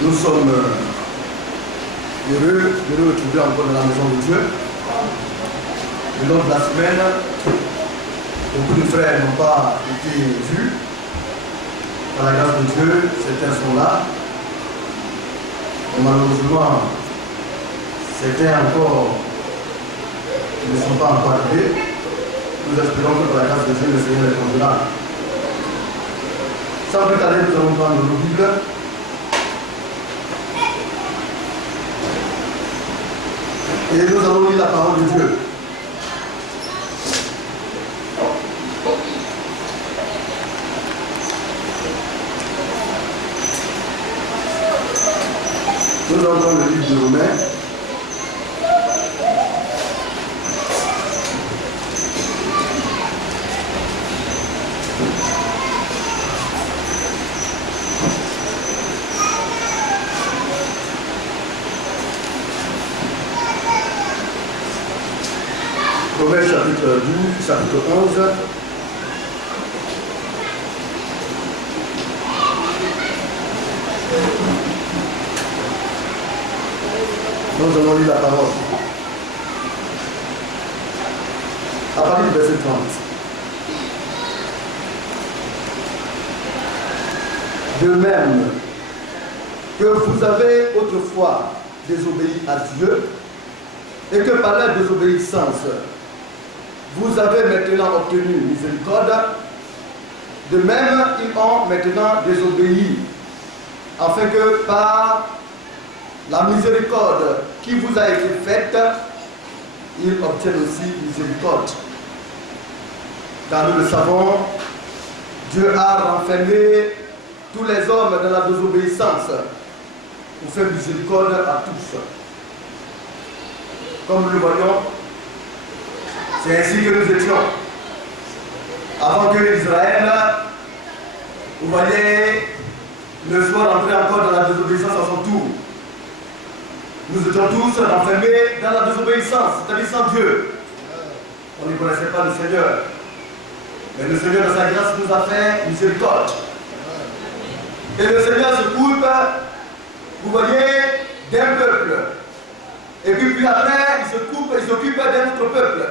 Nous sommes heureux de nous retrouver encore dans la maison de Dieu. Le long de la semaine, beaucoup de frères n'ont pas été vus. Par la grâce de Dieu, certains sont là. Et malheureusement, certains encore ne sont pas encore arrivés. Nous espérons que par la grâce de Dieu, le Seigneur les conduira. Sans plus tarder, nous allons prendre nos Bibles. Et nous allons lire la parole de Dieu. Nous allons prendre le livre de Romains. Romains chapitre 12, chapitre 11. Nous allons lire la parole. À partir du verset 30. De même que vous avez autrefois désobéi à Dieu, et que par la désobéissance, vous avez maintenant obtenu miséricorde, de même ils ont maintenant désobéi, afin que par la miséricorde qui vous a été faite, ils obtiennent aussi miséricorde. Car nous le savons, Dieu a renfermé tous les hommes dans la désobéissance pour faire miséricorde à tous. Comme nous le voyons, c'est ainsi que nous étions. Avant que Israël, vous voyez, ne soit rentré encore dans la désobéissance à son tour. Nous étions tous renfermés dans la désobéissance, c'est-à-dire sans Dieu. On ne connaissait pas le Seigneur. Mais le Seigneur, dans sa grâce, nous a fait miséricorde. Et le Seigneur se coupe, vous voyez, d'un peuple. Et puis après, il s'occupe d'un autre peuple.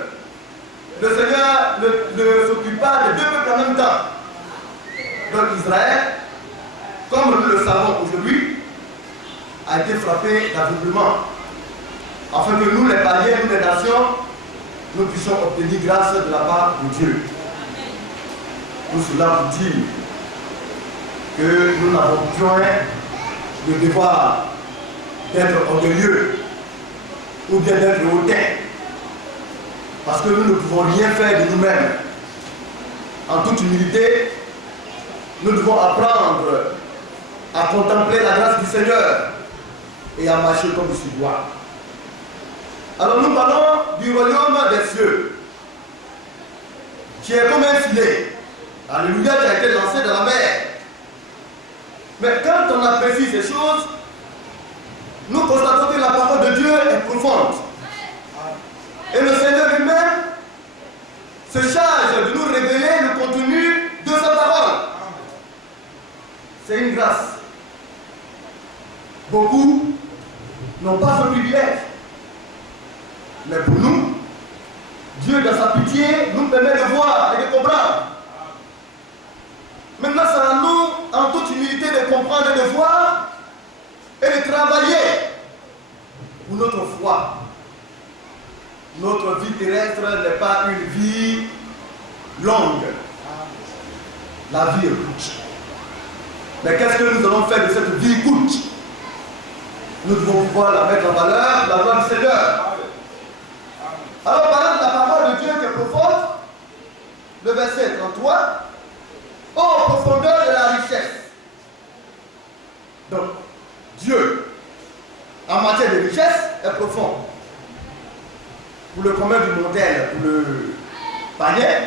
Le Seigneur ne s'occupe pas des deux peuples en même temps. Donc Israël, comme nous le savons aujourd'hui, a été frappé d'aveuglement, afin que nous, les païens, nous, les nations, nous puissions obtenir grâce de la part de Dieu. Tout cela pour dire que nous n'avons point le devoir d'être orgueilleux ou bien d'être hautain, parce que nous ne pouvons rien faire de nous-mêmes. En toute humilité, nous devons apprendre à contempler la grâce du Seigneur et à marcher comme il se doit. Alors nous parlons du royaume des cieux, qui est comme un filet. Alléluia, qui a été lancé dans la mer. Mais quand on apprécie ces choses, nous constatons que la parole de Dieu est profonde. Et le Seigneur lui-même se charge de nous révéler le contenu de sa parole. C'est une grâce. Beaucoup n'ont pas ce privilège. Mais pour nous, Dieu, dans sa pitié, nous permet de voir et de comprendre. Maintenant, c'est à nous, en toute humilité, de comprendre et de voir et de travailler pour notre foi. Notre vie terrestre n'est pas une vie longue. La vie est courte. Mais qu'est-ce que nous allons faire de cette vie courte? Nous devons pouvoir la mettre en valeur, la gloire du Seigneur. Alors, parlant de la parole de Dieu qui est profonde, le verset 33, ô profondeur de la richesse. Donc, Dieu, en matière de richesse, est profond. Pour le commun du modèle, pour le païen,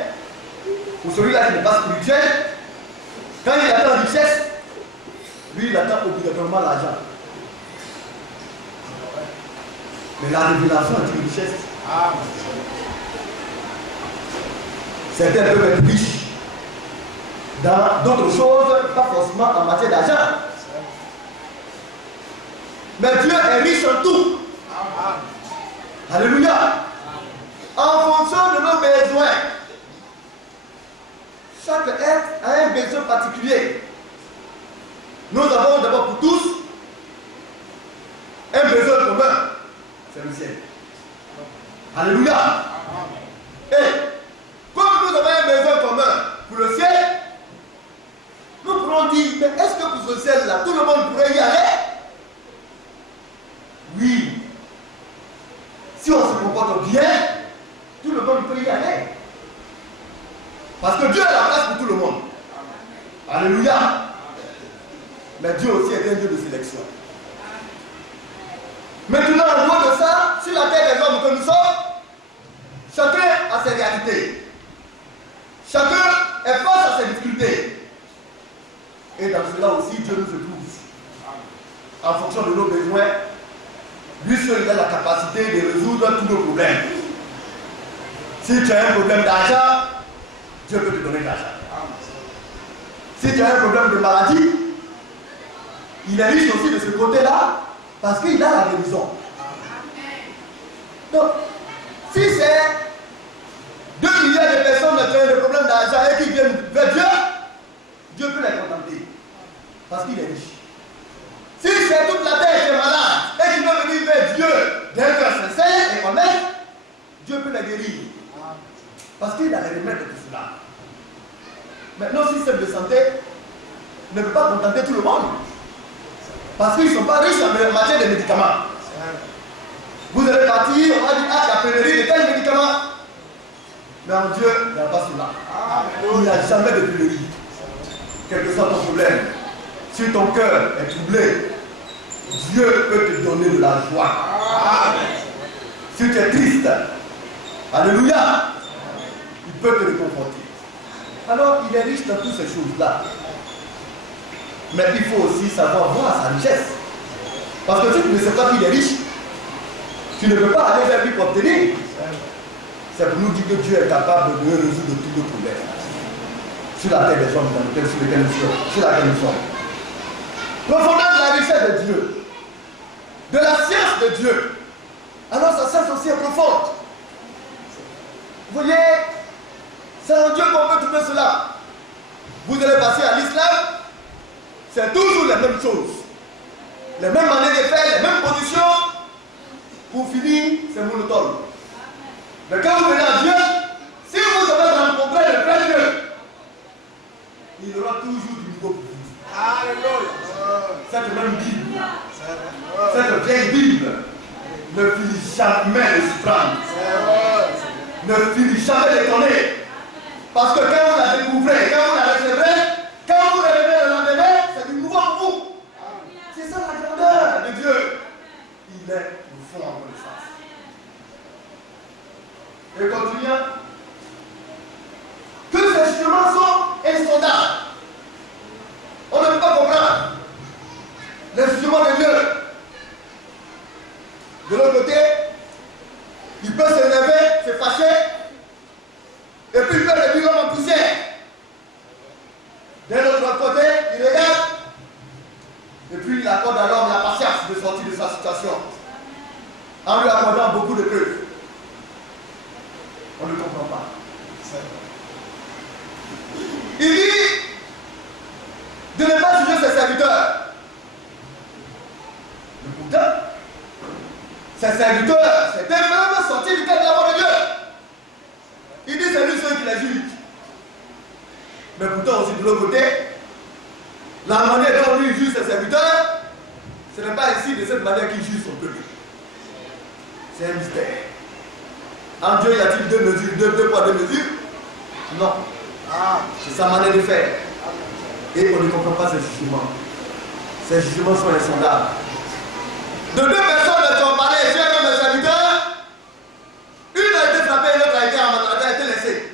pour celui-là qui n'est pas spirituel, quand il attend richesse, lui, il attend obligatoirement l'argent. Mais la révélation est une richesse. Certains peuvent être riches dans d'autres choses, pas forcément en matière d'argent. Mais Dieu est riche en tout. Alléluia. En fonction de nos besoins. Chaque être a un besoin particulier. Nous avons d'abord pour tous un besoin commun. C'est le ciel. Alléluia. Et comme nous avons un besoin commun pour le ciel, nous pourrons dire, mais est-ce que pour ce ciel-là, tout le monde pourrait y aller? Oui. Si on se comporte bien, tout le monde peut y aller. Parce que Dieu a la place pour tout le monde. Alléluia. Mais Dieu aussi est un Dieu de sélection. Maintenant, au niveau de ça, sur la terre des hommes que nous sommes, chacun a ses réalités. Chacun est face à ses difficultés. Et dans cela aussi, Dieu nous épouse. En fonction de nos besoins, lui seul a la capacité de résoudre tous nos problèmes. Si tu as un problème d'argent, Dieu peut te donner de l'argent. Si tu as un problème de maladie, il est riche aussi de ce côté-là parce qu'il a la guérison. Donc, si c'est 2 milliards de personnes qui ont des problèmes d'argent et qui viennent vers Dieu, Dieu peut les contenter parce qu'il est riche. Si c'est toute la terre qui est malade et qui veut venir vers Dieu d'un cœur sincère et honnête, Dieu peut les guérir. Parce qu'il a les remèdes de tout cela. Maintenant, si système de santé ne peut pas contenter tout le monde. Parce qu'ils ne sont pas riches en matière de médicaments. Vous allez partir, on va dire, ah, la pénurie de tel médicament. Mais en Dieu, il n'y a pas cela. Il n'y a jamais de pénurie. Quel que soit ton problème, si ton cœur est troublé, Dieu peut te donner de la joie. Si tu es triste, alléluia, il peut te réconforter. Alors, il est riche dans toutes ces choses-là. Mais il faut aussi savoir voir sa richesse. Parce que si tu ne sais pas qu'il est riche, tu ne peux pas aller vers lui pour obtenir. C'est pour nous dire que Dieu est capable de résoudre tous nos problèmes. Sur la terre des hommes sur lesquels nous sommes. Sur laquelle nous sommes. Profondeur de la richesse de Dieu. De la science de Dieu. Alors sa science aussi est profonde. Vous voyez, c'est en Dieu qu'on peut trouver cela. Vous allez passer à l'islam, c'est toujours les mêmes choses. Les mêmes manières de faire, les mêmes positions. Pour finir, c'est monotone. Mais quand vous venez à Dieu, si vous avez rencontré le vrai Dieu, il y aura toujours du nouveau pour vous. Alléluia. Cette même Bible, cette vieille Bible, ne finit jamais de surprendre. Ne finit jamais d'étonner. Parce que quand vous la découvrez, quand vous la recevez, quand vous revenez le lendemain, c'est du nouveau pour vous. C'est ça la grandeur de Dieu. Il est au fond en connaissance. Et continuons. Que ces jugements sont insondables. On ne peut pas comprendre les jugements de Dieu. De l'autre côté, il peut s'énerver, se fâcher, et puis il peut réduire l'homme en poussière. D'un autre côté, il regarde, et puis il accorde à l'homme la patience de sortir de sa situation, en lui accordant beaucoup de preuves. On ne comprend pas. Il dit de ne pas juger ses serviteurs. Mais pourtant, ses serviteurs, c'était même sorti du cadre de la voix de Dieu. Il dit c'est lui seul qui les juge. Mais pourtant aussi de l'autre côté, la manière dont lui juge ses serviteurs, ce n'est pas ici de cette manière qu'il juge son peuple. C'est un mystère. En Dieu, y a-t-il deux mesures, deux poids, deux mesures? Non. C'est sa manière de faire. Et on ne comprend pas ces jugements. Ces jugements sont insondables. De deux personnes qui ont parlé, j'ai un homme de serviteur. Une a été frappée, l'autre a été laissée.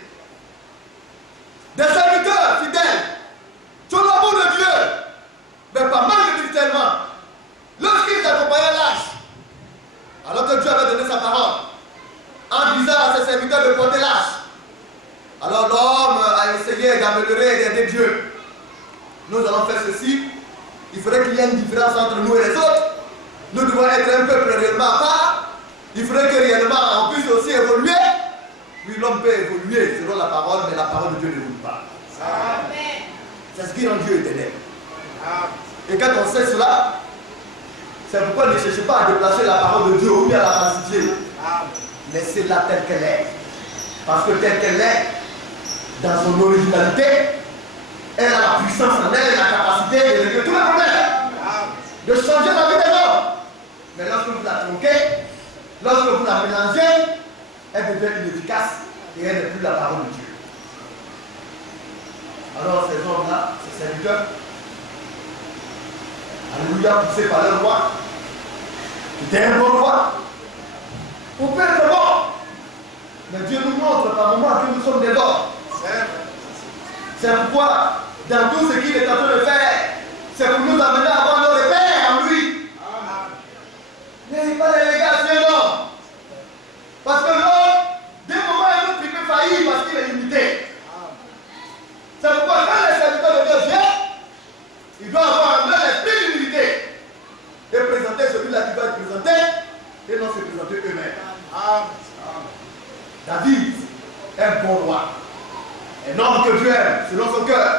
Des serviteurs fidèles, sur l'amour de Dieu, mais pas mal de christianement. Lorsqu'ils accompagnaient l'âge, alors que Dieu avait donné sa parole, en disant à ses serviteurs de porter l'âge, alors l'homme a essayé d'améliorer et d'aider Dieu. Nous allons faire ceci. Il faudrait qu'il y ait une différence entre nous et les autres. nous devons être un peuple réellement à part. Il faudrait que réellement on puisse aussi évoluer. Oui, l'homme peut évoluer selon la parole, mais la parole de Dieu n'évolue pas. Amen. C'est ce qui rend Dieu éternel. Et quand on sait cela, c'est pourquoi ne cherchez pas à déplacer la parole de Dieu ou bien à la falsifier. Laissez-la telle qu'elle est. Parce que telle qu'elle est, dans son originalité, elle a la puissance en elle, la capacité de régler tous les problèmes, de changer la vie des hommes. Mais lorsque vous la tronquez, lorsque vous la mélangez, elle devient inefficace et elle n'est plus la parole de Dieu. Alors ces hommes-là, ces serviteurs, alléluia, poussés par leur roi, qui était un bon roi, on peut être bon. Mais Dieu nous montre par moments que nous sommes des hommes. C'est pourquoi, dans tout ce qu'il est en train de faire, c'est pour nous amener à avoir nos repères en lui. N'ayez pas les regards sur l'homme. Parce que l'homme, d'un moment à l'autre, il peut faillir parce qu'il est limité. C'est pourquoi quand les serviteurs de Dieu viennent, il doit avoir un esprit d'humilité et présenter celui-là qui doit être présenté et non se présenter eux-mêmes. David est un bon roi. Un homme que Dieu aime selon son cœur.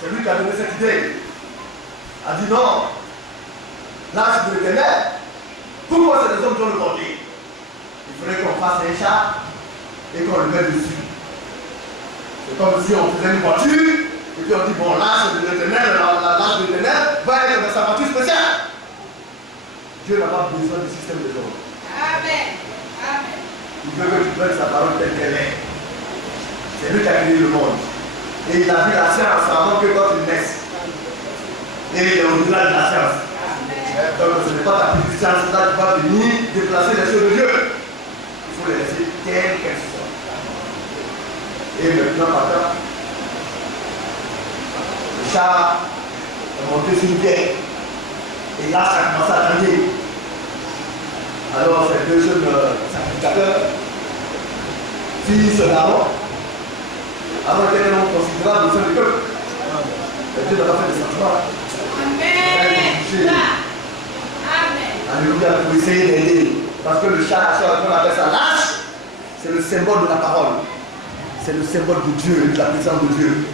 C'est lui qui a donné cette idée. A dit non. L'âge de l'Éternel. Pourquoi c'est des hommes qui ont le porter? Il faudrait qu'on fasse un chat et qu'on le mette dessus. C'est comme si on faisait une voiture et puis on dit bon, l'âge de l'Éternel, l'âge de l'Éternel va être dans sa voiture spéciale. Dieu n'a pas besoin du système des hommes. Amen. Amen. Il veut que tu prennes sa parole telle qu'elle est. C'est lui qui a créé le monde. Et il a vu la science avant que toi tu naisses. Et il est au-delà de la science. Donc ce n'est pas ta petite science là qui va venir déplacer les choses de Dieu. Il faut les laisser telles qu'elles sont. Et maintenant, maintenant, le chat est monté sur une pierre. Et là, ça a commencé à grandir. Alors ces deux jeunes sacrificateurs finissent ce larron. Alors qu'il y a un nombre considérable au sein du peuple. Mais Dieu n'a pas fait de sentiments. Amen. Alléluia, pour essayer d'aider. Parce que le chat, on appelle ça l'âge, c'est le symbole de la parole. C'est le symbole de Dieu, de la présence de Dieu.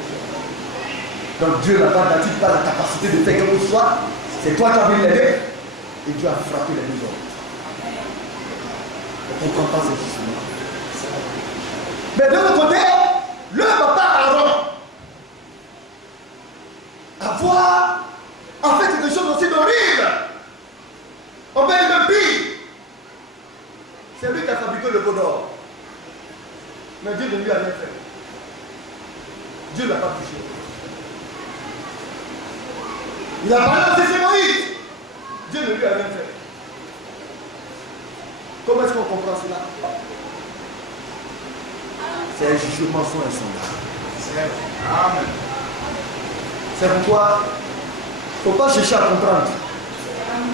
Donc Dieu n'a pas la capacité de faire quelque chose. C'est toi qui as voulu l'aider. Et Dieu a frappé les deux hommes. On ne comprend pas ce jugement. Mais de l'autre côté, le papa Aaron avoir en fait des choses aussi horribles. On va même pire. C'est lui qui a fabriqué le veau d'or. Mais Dieu ne lui a rien fait. Dieu ne l'a pas touché. Il a balancé ses Moïse. Dieu ne lui a rien fait. Comment est-ce qu'on comprend cela? C'est un jugement sans insondable. Amen. C'est pourquoi il ne faut pas chercher à comprendre.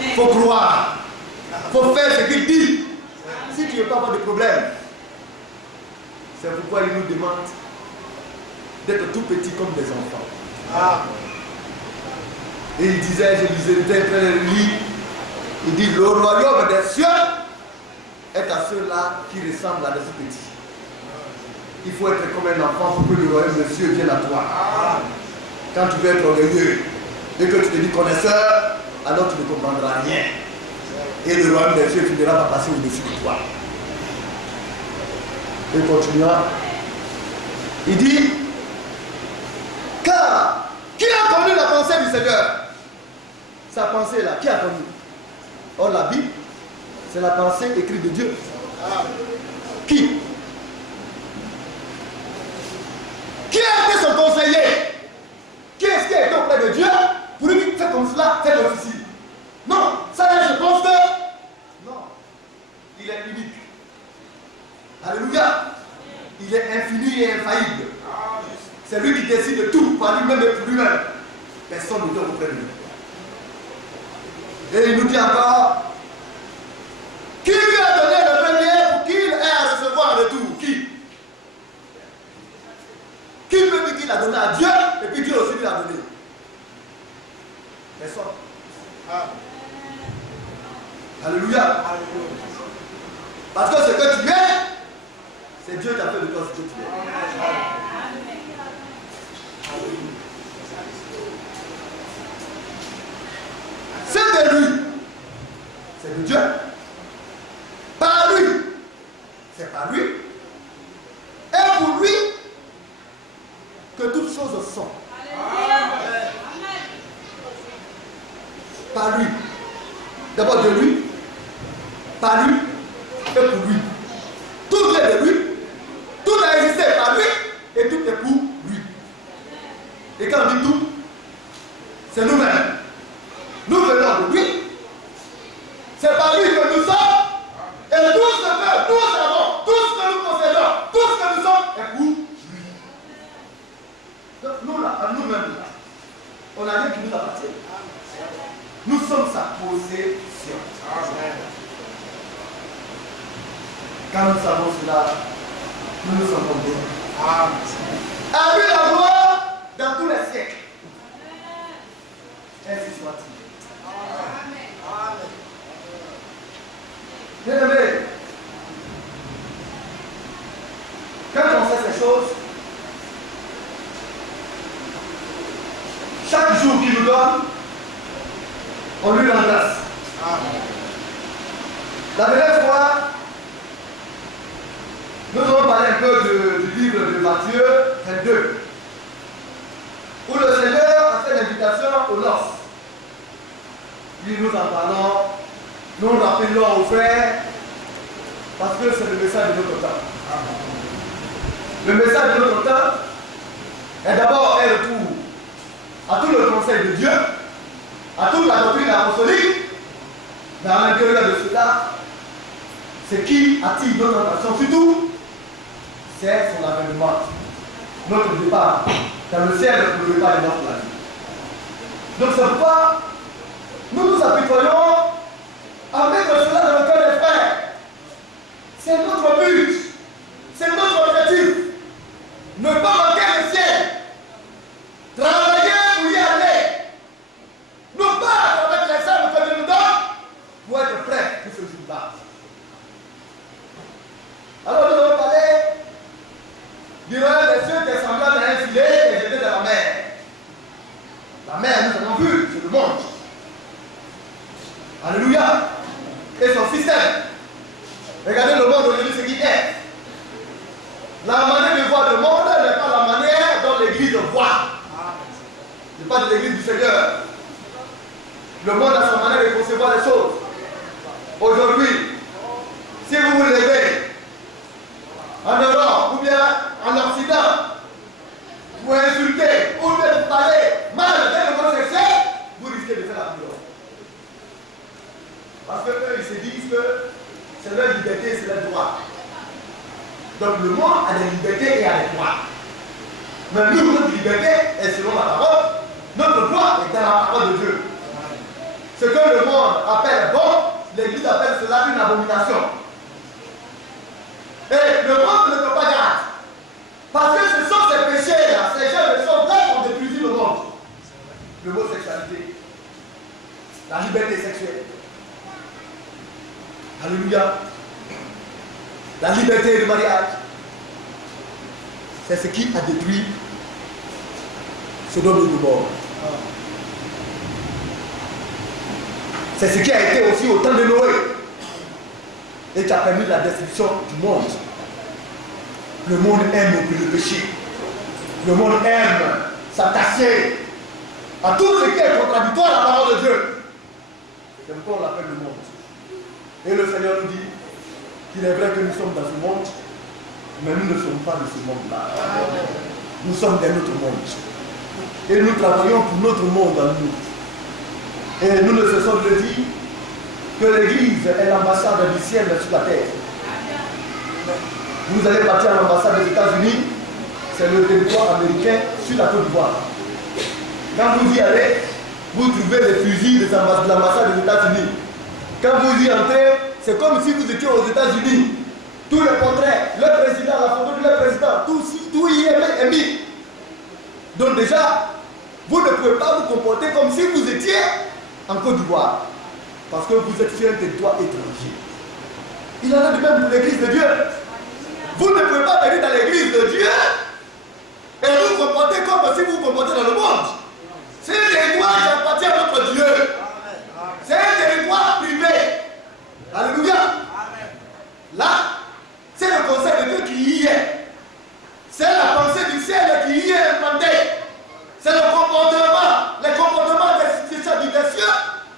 Il faut croire. Il faut faire ce qu'il dit. Si tu ne veux pas avoir de problème. C'est pourquoi il nous demande d'être tout petits comme des enfants. Ah. Et il disait, je lisais le livre, il dit le royaume des cieux est à ceux-là qui ressemblent à des petits. Il faut être comme un enfant pour que le royaume des cieux vienne à toi. Quand tu veux être orgueilleux et que tu te dis connaisseur, alors tu ne comprendras rien. Et le royaume des cieux finira par passer au-dessus de toi. Et continuant, il dit, car qui a connu la pensée du Seigneur? Sa pensée là, qui a connu? Or la Bible, c'est la pensée écrite de Dieu. Qui? Qui a été son conseiller? Qui est-ce qui a été auprès de Dieu pour lui dire fais comme cela, fais comme ceci? Non, ça là je pense que non, il est unique. Alléluia. Il est infini et infaillible. C'est lui qui décide de tout par lui-même et pour lui-même. Personne ne doit auprès de lui. Et il nous dit encore, qui lui a donné le premier pour qu'il ait à recevoir le retour? Qui? Qui peut dire qu'il a donné à Dieu et puis Dieu aussi lui a donné? Personne. Alléluia. Parce que ce que tu es, c'est Dieu qui a fait de toi ce que tu es. C'est de lui. C'est de Dieu. Par lui. C'est par lui. Et pour lui que toutes choses sont. Par lui. D'abord de lui. Par lui. Et pour lui. Tout est de lui. Tout a existé par lui. Et tout est pour lui. Et quand on dit tout, c'est nous-mêmes. Nous venons de lui. C'est par lui que nous sommes. Et tout ce que nous avons, tout ce que nous possédons, tout ce que nous sommes est pour lui. Donc nous là, à nous-mêmes là, on n'a rien qui nous appartient. Nous sommes sa possession. Quand nous savons cela, nous nous sentons bien. À lui la gloire dans tous les siècles. Ainsi soit-il. Bien-aimés, quand on sait ces choses, chaque jour qu'il nous donne, on lui rend grâce. La dernière fois, nous avons parlé un peu du livre de Matthieu 22, où le Seigneur a fait l'invitation aux noces. Puis nous en parlons, nous rappelons aux frères, parce que c'est le message de notre temps. Le message de notre temps est d'abord un retour à tout le conseil de Dieu, à toute la doctrine apostolique, mais à l'intérieur de cela, ce qui attire notre attention surtout, c'est son avènement, notre départ dans le ciel pour le départ de notre vie. Donc c'est pourquoi nous nous apitoyons à mettre cela dans le cœur des frères. C'est notre but, c'est notre objectif. Ne pas manquer le ciel. Travailler pour y aller. Ne pas avec les armes que Dieu nous donne pour être prêt pour ce jour-là. Alors nous allons parler du rêve de ceux qui est semblable à un filet et jeté dans la mer. La mer, nous avons vu, c'est le monde. Alléluia. Et son système. Regardez le monde aujourd'hui, ce qui est. La manière de voir le monde n'est pas la manière dont l'Église voit. Je parle de l'Église du Seigneur. Le monde a sa manière de concevoir les choses. Aujourd'hui, si vous vous levez en Europe ou bien en Occident, vous insultez ou bien vous parlez mal d'un homosexuel, vous risquez de faire la prison. Parce qu'eux, ils se disent que c'est leur liberté, c'est leur droit. Donc le monde a des libertés et a des droits. Mais nous, notre liberté est selon la parole, notre droit est dans la parole de Dieu. Ce que le monde appelle bon, l'Église appelle cela une abomination. Et le monde ne peut pas garder. Parce que ce sont ces péchés-là, ces gens de choses-là qui ont détruit le monde. L'homosexualité, la liberté sexuelle. Alléluia. La liberté du mariage. C'est ce qui a détruit Sodome et Gomorrhe. C'est ce qui a été aussi au temps de Noé et qui a permis la destruction du monde. Le monde aime le péché. Le monde aime s'attacher à tout ce qui est contradictoire à la parole de Dieu. C'est pourquoi on l'appelle le monde. Et le Seigneur nous dit qu'il est vrai que nous sommes dans ce monde, mais nous ne sommes pas de ce monde-là. Nous sommes d'un autre monde. Et nous travaillons pour notre monde à nous. Et nous ne cessons de le dire que l'Église est l'ambassade du ciel sur la terre. Vous allez partir à l'ambassade des États-Unis, c'est le territoire américain sur la Côte d'Ivoire. Quand vous y allez, vous trouvez les fusils de l'ambassade des États-Unis. Quand vous y entrez, c'est comme si vous étiez aux États-Unis. Tous les portraits, le président, la photo du président, tout y est mis. Donc déjà, vous ne pouvez pas vous comporter comme si vous étiez en Côte d'Ivoire. Parce que vous êtes sur un territoire étranger. Il en a de même pour l'église de Dieu. Vous ne pouvez pas venir dans l'église de Dieu et vous comporter comme si vous vous comportez dans le monde. C'est un territoire qui appartient à notre Dieu. C'est un territoire privé. Alléluia. Là, c'est le conseil de Dieu qui y est. C'est la pensée du ciel qui y est implantée. C'est le comportement, les comportements des cieux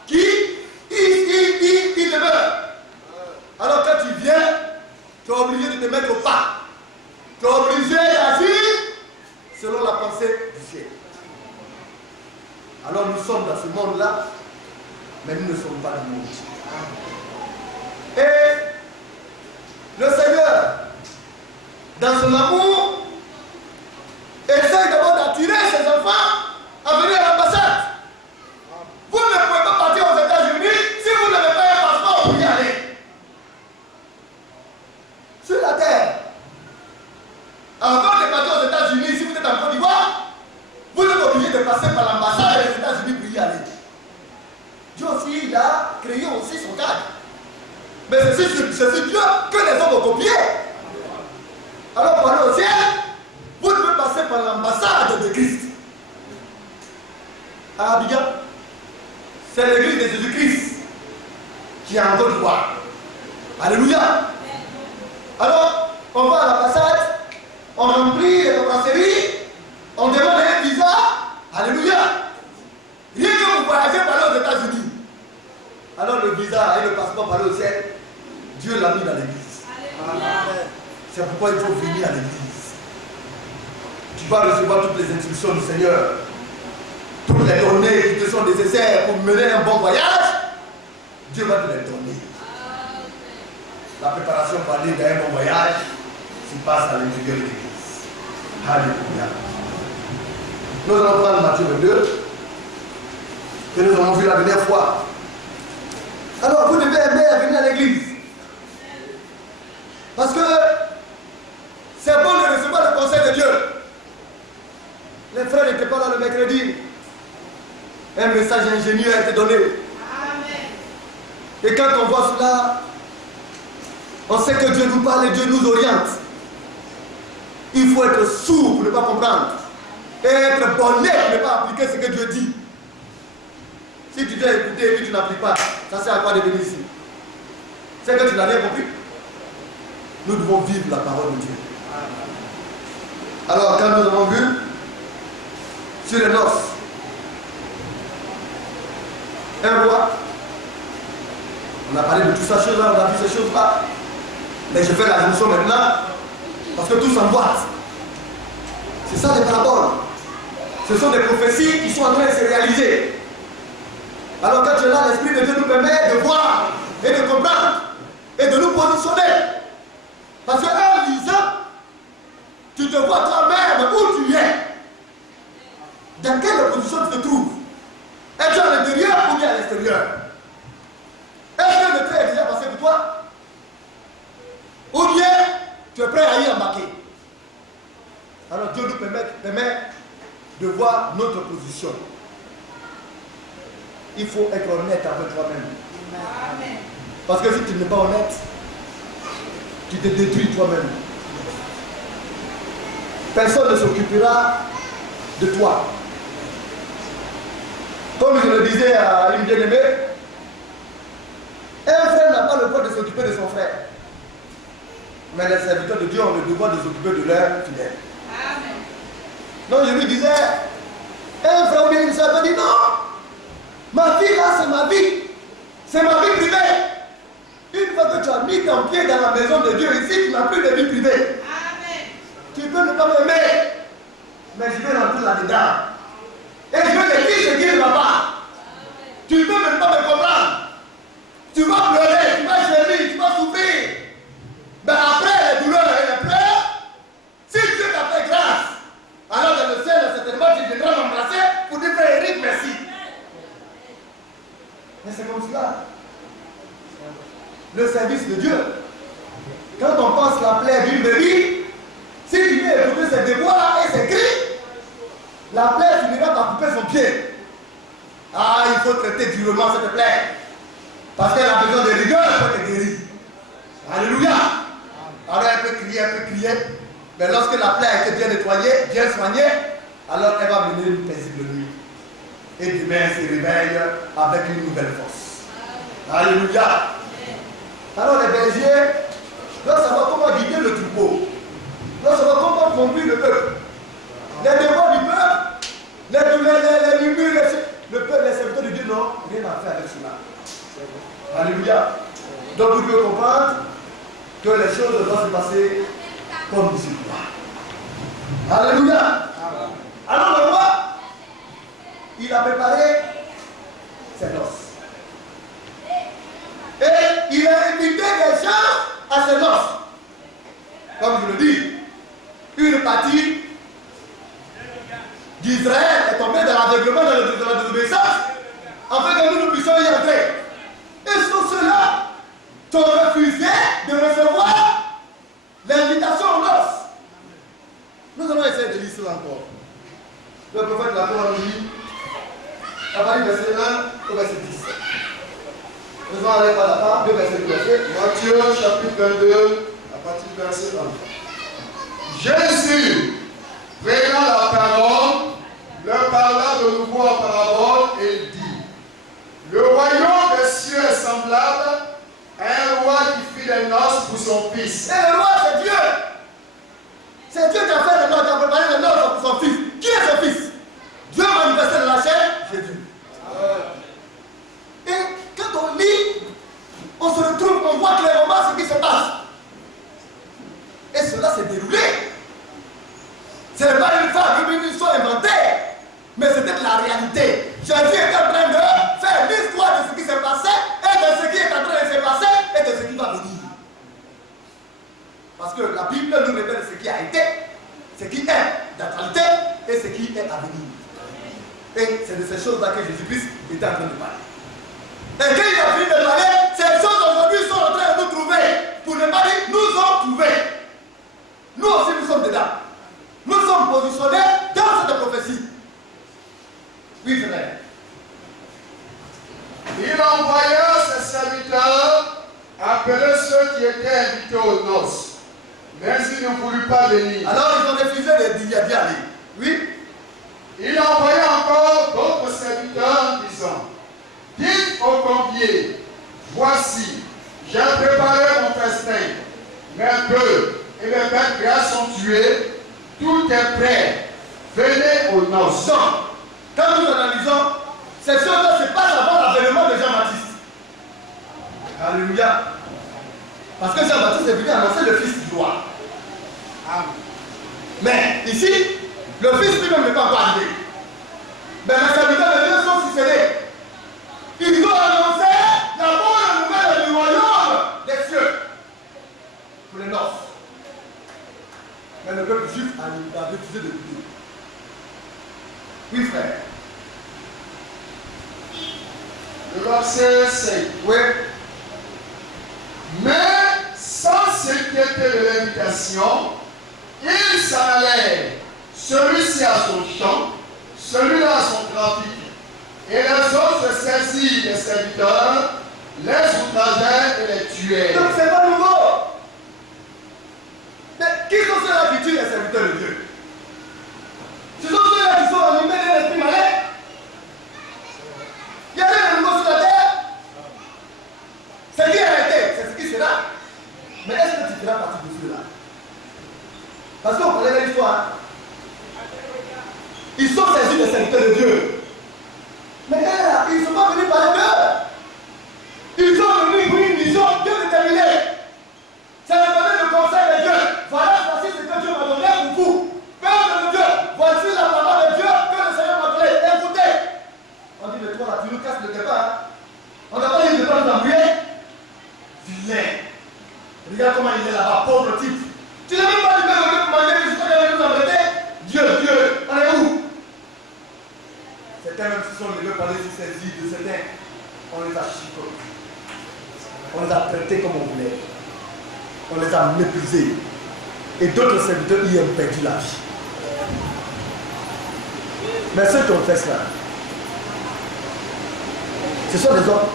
qui y demeurent. Alors quand tu viens, tu es obligé de te mettre au pas. Tu es obligé d'agir selon la pensée du ciel. Alors nous sommes dans ce monde-là, mais nous ne sommes pas dans le monde. Et le Seigneur, dans son amour, essaye d'abord d'attirer ses enfants à venir à l'ambassade. Vous ne pouvez pas partir aux États-Unis si vous n'avez pas un passeport pour y aller. Sur la terre. Avant de partir aux États-Unis, si vous êtes en Côte d'Ivoire, vous êtes obligé de passer par l'ambassade des États-Unis pour y aller. Dieu aussi, il a créé aussi son cadre. Mais c'est sur Dieu que les hommes ont copié. Alors pour aller au ciel, vous devez passer par l'ambassade de Christ. À Abidjan, c'est l'église de Jésus-Christ qui est en Côte d'Ivoire. Alléluia. Alors, on va à l'ambassade, on remplit les brasseries, on demande un visa. Alléluia. Rien que vous voyagez par là aux États-Unis. Alors le visa et le passeport par là au ciel, Dieu l'a mis dans l'église. C'est pourquoi il faut venir à l'église. Tu vas recevoir toutes les instructions du Seigneur. Toutes les données qui te sont nécessaires pour mener un bon voyage, Dieu va te les donner. La préparation pour aller dans un bon voyage se passe à l'intérieur de l'église. Alléluia. Nous allons prendre Matthieu 22, que nous avons vu la dernière fois. Alors vous devez aimer à venir à l'église. Parce que c'est bon de recevoir le conseil de Dieu. Les frères n'étaient pas là le mercredi. Un message ingénieux a été donné. Amen. Et quand on voit cela, on sait que Dieu nous parle et Dieu nous oriente. Il faut être sourd pour ne pas comprendre. Et être bonnet pour ne pas appliquer ce que Dieu dit. Si tu dois écouter et que tu n'appliques pas, ça sert à quoi de venir ici? C'est que tu n'as rien compris. Nous devons vivre la parole de Dieu. Alors, quand nous avons vu sur les noces, un roi, on a parlé de toutes ces choses-là, on a vu ces choses-là, mais je fais la jonction maintenant, parce que tout s'emboîte. C'est ça les paraboles. Ce sont des prophéties qui sont en train de se réaliser. Alors quand tu es là, l'Esprit de Dieu nous permet de voir et de comprendre et de nous positionner. Parce qu'en lisant, tu te vois toi-même où tu es. Dans quelle position tu te trouves? Es-tu à l'intérieur ou bien à l'extérieur? Est-ce que le trait est déjà passé pour toi? Ou bien tu es prêt à y embarquer? Alors Dieu nous permet de voir notre position. Il faut être honnête avec toi-même. Parce que si tu n'es pas honnête, tu te détruis toi-même. Personne ne s'occupera de toi. Comme je le disais à une bien-aimée, un frère n'a pas le droit de s'occuper de son frère. Mais les serviteurs de Dieu ont le devoir de s'occuper de leurs fidèles. Amen. Donc je lui disais, un frère ou bien une soeur me dit non, ma fille là c'est ma vie. C'est ma vie privée. Une fois que tu as mis ton pied dans la maison de Dieu ici, tu n'as plus de vie privée. Amen. Tu peux ne pas m'aimer, mais je vais rentrer là-dedans. Et je vais te dire ce qui est là-bas. Tu peux même pas me comprendre. Tu vas pleurer, tu vas gémir, tu vas souffrir. Mais après les douleurs et les pleurs, si Dieu t'a fait grâce, alors dans le ciel, certainement tu viendras m'embrasser pour dire frère Eric, merci. Mais c'est comme cela. Le service de Dieu. Quand on pense la plaie d'une brebis, si tu veux écouter ses devoirs et ses cris, la plaie finira par couper son pied. Ah, il faut traiter durement cette plaie. Parce qu'elle a besoin de rigueur pour être guérie. Alléluia. Alors elle peut crier. Mais lorsque la plaie a été bien nettoyée, bien soignée, alors elle va mener une paisible nuit. Et demain, elle se réveille avec une nouvelle force. Alléluia. Alors les bergers doivent savoir comment guider le troupeau. Doivent savoir comment conduire le peuple. Les devoirs du peuple, les murmures, le peuple, les serviteurs de Dieu n'ont rien à faire avec cela. Alléluia. Donc vous devez comprendre que les choses doivent se passer comme il se doit. Alléluia. Alors le roi, il a préparé ses noces. Et il a invité les gens à ses noces. Comme je le dis, une partie d'Israël est tombée dans l'aveuglement, dans la désobéissance, afin que nous puissions y entrer. Et sur cela, tu as refusé de recevoir l'invitation aux noces. Nous allons essayer de lire cela encore. Le prophète l'a dit, à partir du verset 1 au verset 10. Nous allons aller par la part, 2 versets 2 versets. Matthieu chapitre 22, à partir du verset 1. Jésus, prenant la parole, leur parla de nouveau en parabole et dit: le royaume des cieux est semblable à un roi qui fit des noces pour son fils. Et le roi, c'est Dieu. C'est Dieu qui a fait les noces, qui a préparé les noces pour son fils. Qui est son fils? Dieu manifesté dans la chair, Jésus. Et quand on lit, on se retrouve, on voit clairement ce qui se passe. Et cela s'est déroulé. Ce n'est pas une fable, une histoire inventée, mais c'était la réalité. Jésus est en train de faire l'histoire de ce qui s'est passé, et de ce qui est en train de se passer, et de ce qui va venir. Parce que la Bible nous révèle ce qui a été, ce qui est d'actualité, et ce qui est à venir. Et c'est de ces choses-là que Jésus-Christ était en train de parler. Et quand il a fini de parler, ces choses aujourd'hui sont en train de nous trouver. Pour ne pas dire, nous ont trouvé. Nous aussi, nous sommes dedans. Nous sommes positionnés dans cette prophétie. Oui, frère. Il envoya ses serviteurs appeler ceux qui étaient invités aux noces. Mais ils ne voulurent pas venir. Alors ils ont refusé d'y aller. Oui. Il envoya encore d'autres serviteurs en disant: dites aux conviés, voici, j'ai préparé mon festin. Mes bœufs et mes bêtes grasses sont tués. Tout est prêt. Venez aux noces. Donc, quand nous analysons, ces choses-là se passent avant l'avènement de Jean-Baptiste. Alléluia. Parce que Jean-Baptiste est venu annoncer le Fils du roi. Mais ici, le Fils lui-même n'est pas encore arrivé. Mais les serviteurs de Dieu sont succédés. Ils ont annoncé la bonne nouvelle du royaume des cieux pour les noces. Mais le peuple juif a refusé de l'écouter. Oui, frère. Le verset 5. Oui. Mais sans s'inquiéter de l'invitation, ils s'en allèrent, celui-ci à son champ, celui-là à son trafic. Et les autres se saisirent des serviteurs, les outragèrent et les tuèrent. Donc c'est pas nouveau. Mais qui sont ceux-là qui tuent les serviteurs de Dieu? Ce sont ceux-là qui sont animés d'un esprit malin. Il y a des nouveaux sur la terre. C'est qui a été, c'est ce qui sera. Mais est-ce que tu feras partie de ceux-là? Parce qu'on connaît l'histoire. Ils sont saisis des serviteurs de Dieu. Mais là, ils ne sont pas venus parler d'eux. Ils sont venus pour une mission bien déterminée. C'est de donner le conseil de Dieu. Voilà, voici ce que Dieu m'a donné pour vous. Peuple de Dieu, voici la parole de Dieu que le Seigneur m'a donnée. Écoutez. On dit, mais toi là, tu nous casses le départ. On n'a pas dit de pas nous embrouiller. Vilain. Regarde comment il est là-bas, pauvre type. Tu n'as même pas dit que pour manger jusqu'à ce que nous embêter. Dieu, on est où? Certains même se sont levés parler sur ces îles de certains. On les a chicotés. On les a traités comme on voulait. On les a méprisés. Et d'autres serviteurs y ont perdu la vie. Mais ceux qui ont fait cela, ce sont des hommes.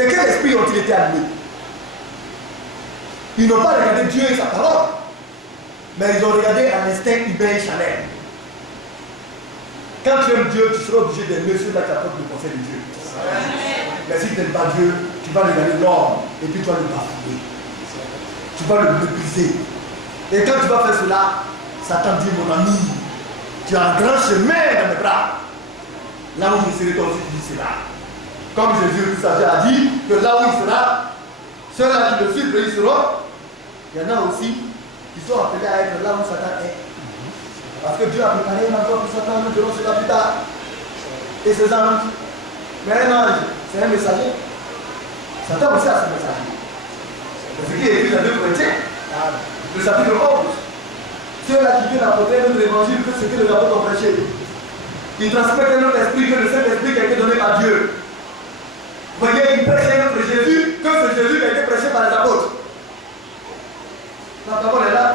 De quel esprit ont-ils été animés? Ils n'ont pas regardé Dieu et sa parole, mais ils ont regardé un instinct humain charnel. Quand tu aimes Dieu, tu seras obligé d'aimer ceux-là qui apportent le conseil de Dieu. Mais si tu n'aimes pas Dieu, tu vas regarder l'homme et puis tu vas le bafouer. Tu vas le mépriser. Et quand tu vas faire cela, Satan dit, mon ami, tu as un grand chemin dans mes bras. Là où je serai, toi aussi tu dis cela. Comme Jésus a dit que là où il sera, ceux-là qui le suivent, ils seront. Il y en a aussi qui sont appelés à être là où Satan est. Parce que Dieu a préparé un endroit pour Satan, nous verrons cela plus tard. Et ses anges. Mais un ange, c'est un messager. Satan aussi a son messager. C'est ce qui est écrit dans 2 Corinthiens. Le chapitre 11. Ceux-là qui viennent apporter notre évangile, que ce que les apôtres ont prêché. Ils transmettent un autre esprit que le Saint-Esprit qui a été donné par Dieu. Vous voyez, ils prêchent un autre Jésus que ce Jésus qui a été prêché par les apôtres. La parole est là.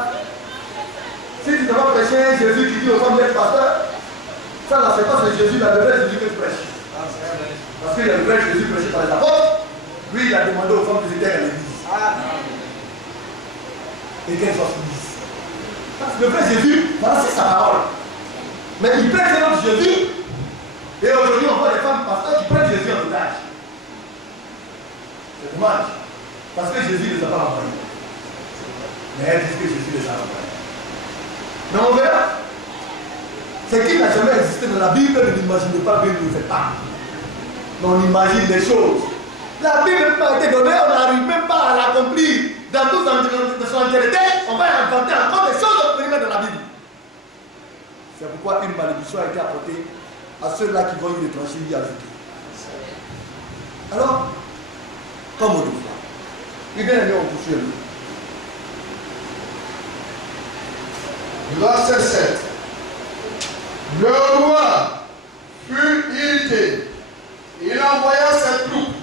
Si tu ne vas pas prêcher un Jésus qui dit aux femmes d'être pasteur, ça là, c'est pas ce Jésus-là, le vrai Jésus que tu prêches. Parce qu'il y a le vrai Jésus prêché par les apôtres. Lui, il a demandé aux femmes qu'ils étaient à l'église. Et qu'elles soient soumises. Parce que le vrai Jésus, voilà, c'est sa parole. Mais il prêche un autre Jésus. Et aujourd'hui, on voit des femmes pasteurs qui prennent Jésus en otage. C'est dommage. Parce que Jésus ne les a pas envoyés. Mais elles disent que Jésus les a envoyés. Mais on verra. Ce qui n'a jamais existé dans la Bible, ne l'imaginez pas, Dieu ne le fait pas. Mais on imagine des choses. La Bible n'a pas été donnée, on n'arrive même pas à l'accomplir. Dans toute son entièreté, on va inventer encore des choses qu'on peut mettre dans la Bible. C'est pourquoi une malédiction a été apportée à ceux-là qui vont y retrancher, y ajouter. Alors, comme on le voit, et bien aimé, on poursuit. Verset 7. Le roi fut irrité. Il envoya ses troupes,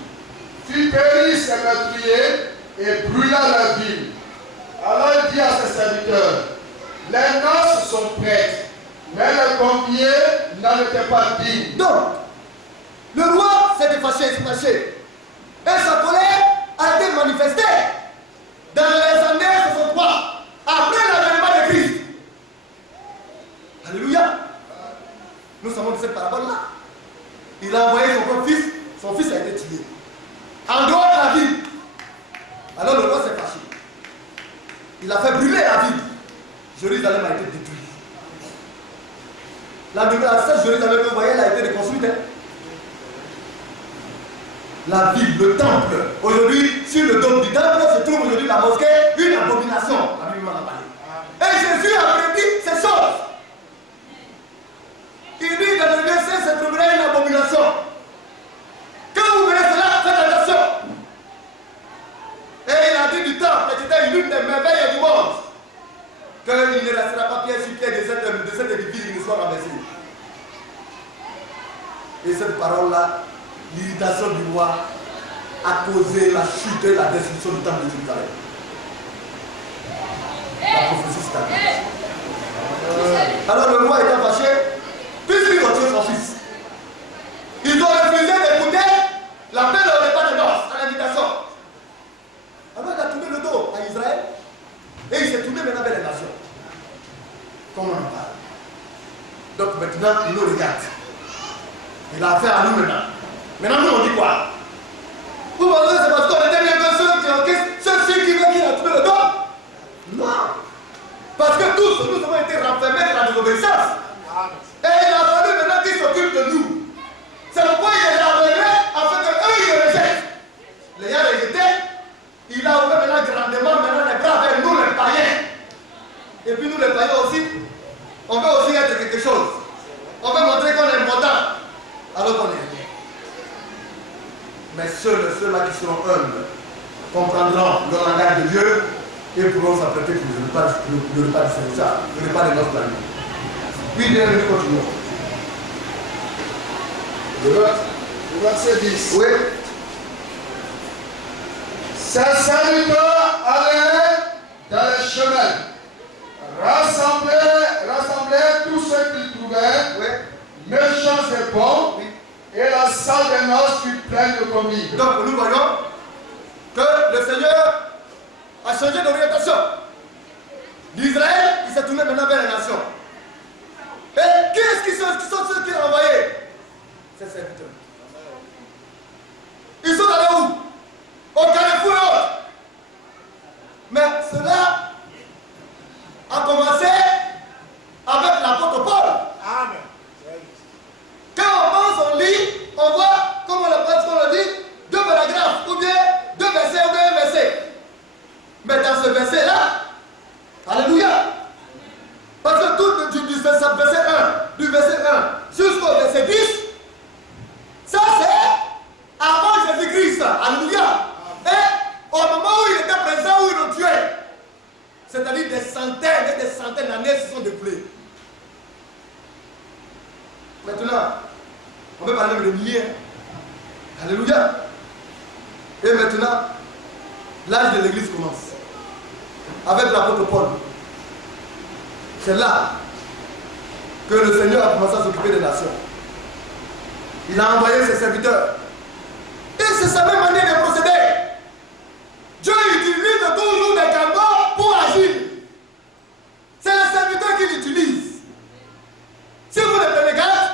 fit périr ses meurtriers et brûla la ville. Alors il dit à ses serviteurs, les noces sont prêtes, mais les conviés n'en étaient pas dignes. Donc, le roi s'est fâché. Et sa colère a été manifestée dans les années 63, après l'avènement de Christ. Alléluia. Nous savons de cette parabole-là. Il a envoyé son propre fils, son fils a été tué. En dehors de la ville. Alors le roi s'est fâché. Il a fait brûler la ville. Jérusalem a été détruite. La Jérusalem que vous voyez, elle a été reconstruite. La ville, le temple. Aujourd'hui, sur le dôme du temple, se trouve aujourd'hui la mosquée, une abomination. La Bible m'en a parlé. Et Jésus a prédit ces choses. Il dit dans le verset, se trouverait une abomination. Quand vous verrez cela, faites attention. Et il a dit du temple, c'était l'une des merveilles du monde. Qu'il ne restera pas pied sur pied de cet édifice qui nous soit renversé. Et cette parole-là, l'irritation du roi a causé la chute et la destruction du temple de Jérusalem. La prophétie s'est accomplie. Alors le roi étant fâché, puisqu'ils ont tué son fils, ils ont refusé d'écouter l'appel au repas de noces, à l'invitation. Alors il a tourné le dos à Israël et il s'est tourné maintenant vers les nations. Comme on en parle. Donc maintenant, il nous regarde. Il a affaire à nous maintenant. Maintenant, nous on dit quoi? Vous pensez que c'est parce qu'on était bien que ceux qui veulent qu'il a tourné le dos? Non. Parce que tous, nous avons été renfermés dans la désobéissance. Et il a fallu maintenant qu'il s'occupe de nous. C'est pourquoi il les a enlevés afin qu'eux ils le rejettent. L'ayant rejeté, il a ouvert maintenant grandement les bras vers nous les païens. Et puis nous les païens aussi, on veut aussi être quelque chose. On veut montrer qu'on est important, alors qu'on est rien. Mais ceux-là qui seront humbles comprendront le langage de Dieu et pourront s'apprêter pour le repas du Seigneur, le repas de notre ami. Puis bien, nous continuons. Le verset 10. Oui. Ses serviteurs allaient dans les chemins, rassemblaient tous ceux qu'ils trouvaient, Oui. méchants et bons, Oui. Et la salle des noces fut pleine de convives. Donc nous voyons que le Seigneur a changé d'orientation. L'Israël, il s'est tourné maintenant vers les nations. Et qui sont ceux qu'il a envoyés? Ses serviteurs. Ils sont allés où? Au Carrefour et autres. Mais cela a commencé avec l'apôtre Paul. Amen. Quand on pense, on lit, on voit, comme le pasteur le dit, 2 paragraphes, ou bien 2 versets, ou bien 1 verset. Mais dans ce verset-là, alléluia, parce que tout du verset 1, du verset 1 jusqu'au verset 10, ça c'est avant Jésus-Christ, alléluia. Et au moment où il était présent, où ils l'ont tué, c'est-à-dire des centaines d'années se sont découlées. Maintenant, on peut parler de milliers. Alléluia. Et maintenant, l'âge de l'église commence. Avec l'apôtre Paul. C'est là que le Seigneur a commencé à s'occuper des nations. Il a envoyé ses serviteurs. Et c'est sa même manière de procéder. Dieu utilise toujours des canaux pour agir. C'est les serviteurs qui l'utilisent. Si vous ne prenez garde,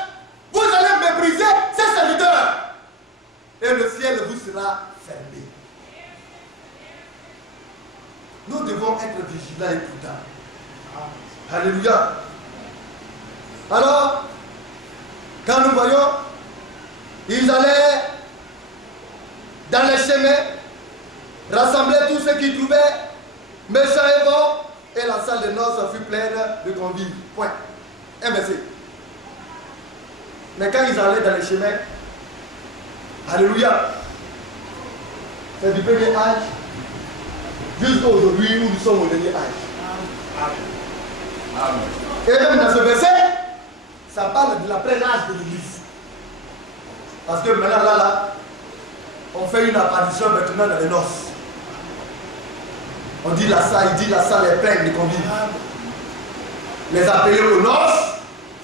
vous allez mépriser ces serviteurs. Et le ciel vous sera fermé. Nous devons être vigilants et prudents. Alléluia. Alors, quand nous voyons, ils allaient dans les chemins, rassembler tous ceux qui trouvaient méchants et bons, et la salle de noces fut pleine de convives. Point. Un verset. Mais quand ils allaient dans les chemins, alléluia, c'est du premier âge jusqu'à aujourd'hui où nous sommes au dernier âge. Amen. Et même dans ce verset, ça parle de la pleine âge de l'église. Parce que maintenant là, on fait une apparition maintenant dans les noces. On dit la salle, il dit la salle est pleine de convives. Les appelés aux noces,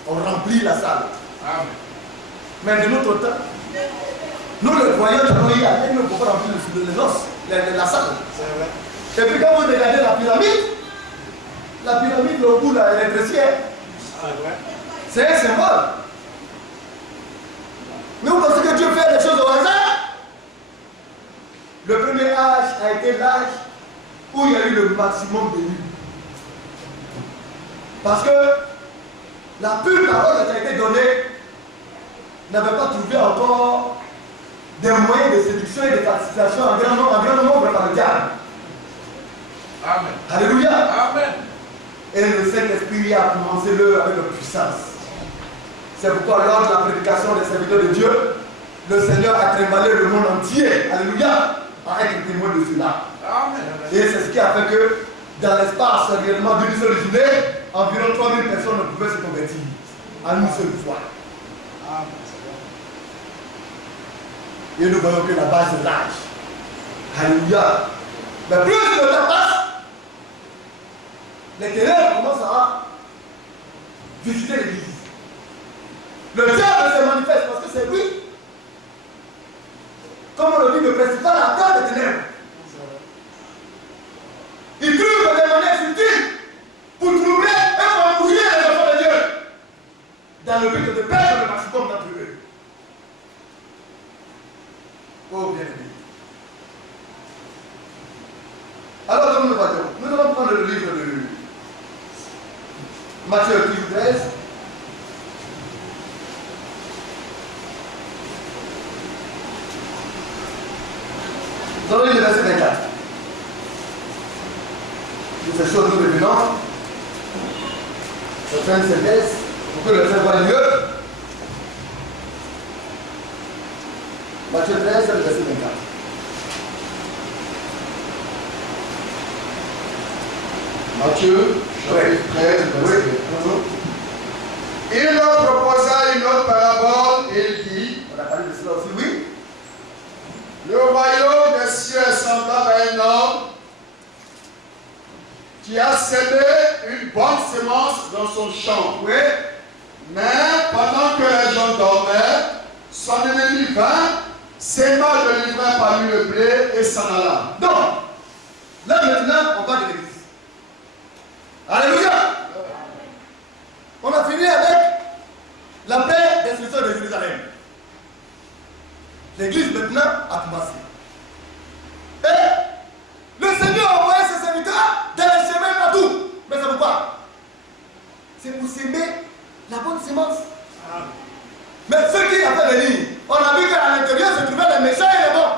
on remplit la salle. Amen. Mais de notre temps, nous le voyons nous y aller, nous ne pouvons pas remplir les noces, la salle. Et puis quand vous regardez la pyramide au bout là, elle est très fière. C'est un symbole. Mais vous pensez que Dieu fait des choses au hasard? Le premier âge a été l'âge où il y a eu le maximum de nuits. Parce que la pure parole qui a été donnée n'avait pas trouvé encore des moyens de séduction et de participation en grand nombre par le diable. Amen. Alléluia. Amen. Et le Saint-Esprit a commencé l'œuvre avec puissance. C'est pourquoi lors de la prédication des serviteurs de Dieu, le Seigneur a trimballé le monde entier. Alléluia. À être témoin de cela. Amen. Et c'est ce qui a fait que dans l'espace réellement d'une seule journée, environ 3000 personnes ne pouvaient se convertir en une seule fois. Et nous voyons que la base de l'âge. Alléluia. Mais plus le temps passe, les ténèbres commencent à visiter l'église. Le diable se manifeste parce que c'est lui. Comme on le dit, le principal acteur des ténèbres. Il trouve des manières subtiles pour troubler et pour embrouiller les enfants de Dieu. Dans le but de perdre le maximum d'entre eux. Oh bien aimé. Alors comme nous voyons, nous allons prendre le livre de Matthieu 13. Nous allons lire le verset 24. De ces choses nous revenons. Certaines se baissent pour que le fait voie mieux. Matthieu 13, le verset 24. Matthieu, chapitre 13, verset 24. Il leur proposa une autre parabole et il dit, On a parlé de cela aussi, oui. le royaume des cieux est semblable à un homme qui a semé une bonne semence dans son champ. Oui. Mais pendant que les gens dormaient, Son ennemi vint, s'aima le livret parmi le blé et s'en alla. Donc, là maintenant, on parle de l'église. Alléluia. On a fini avec la paix destruction de Jérusalem. L'église maintenant a commencé. Et le Seigneur a envoyé ses serviteurs dans les chemins partout. Mais c'est pourquoi? C'est pour s'aimer la bonne sémence. Mais ceux qui avaient venir, on a vu qu'à l'intérieur se trouvaient les méchants et les bons.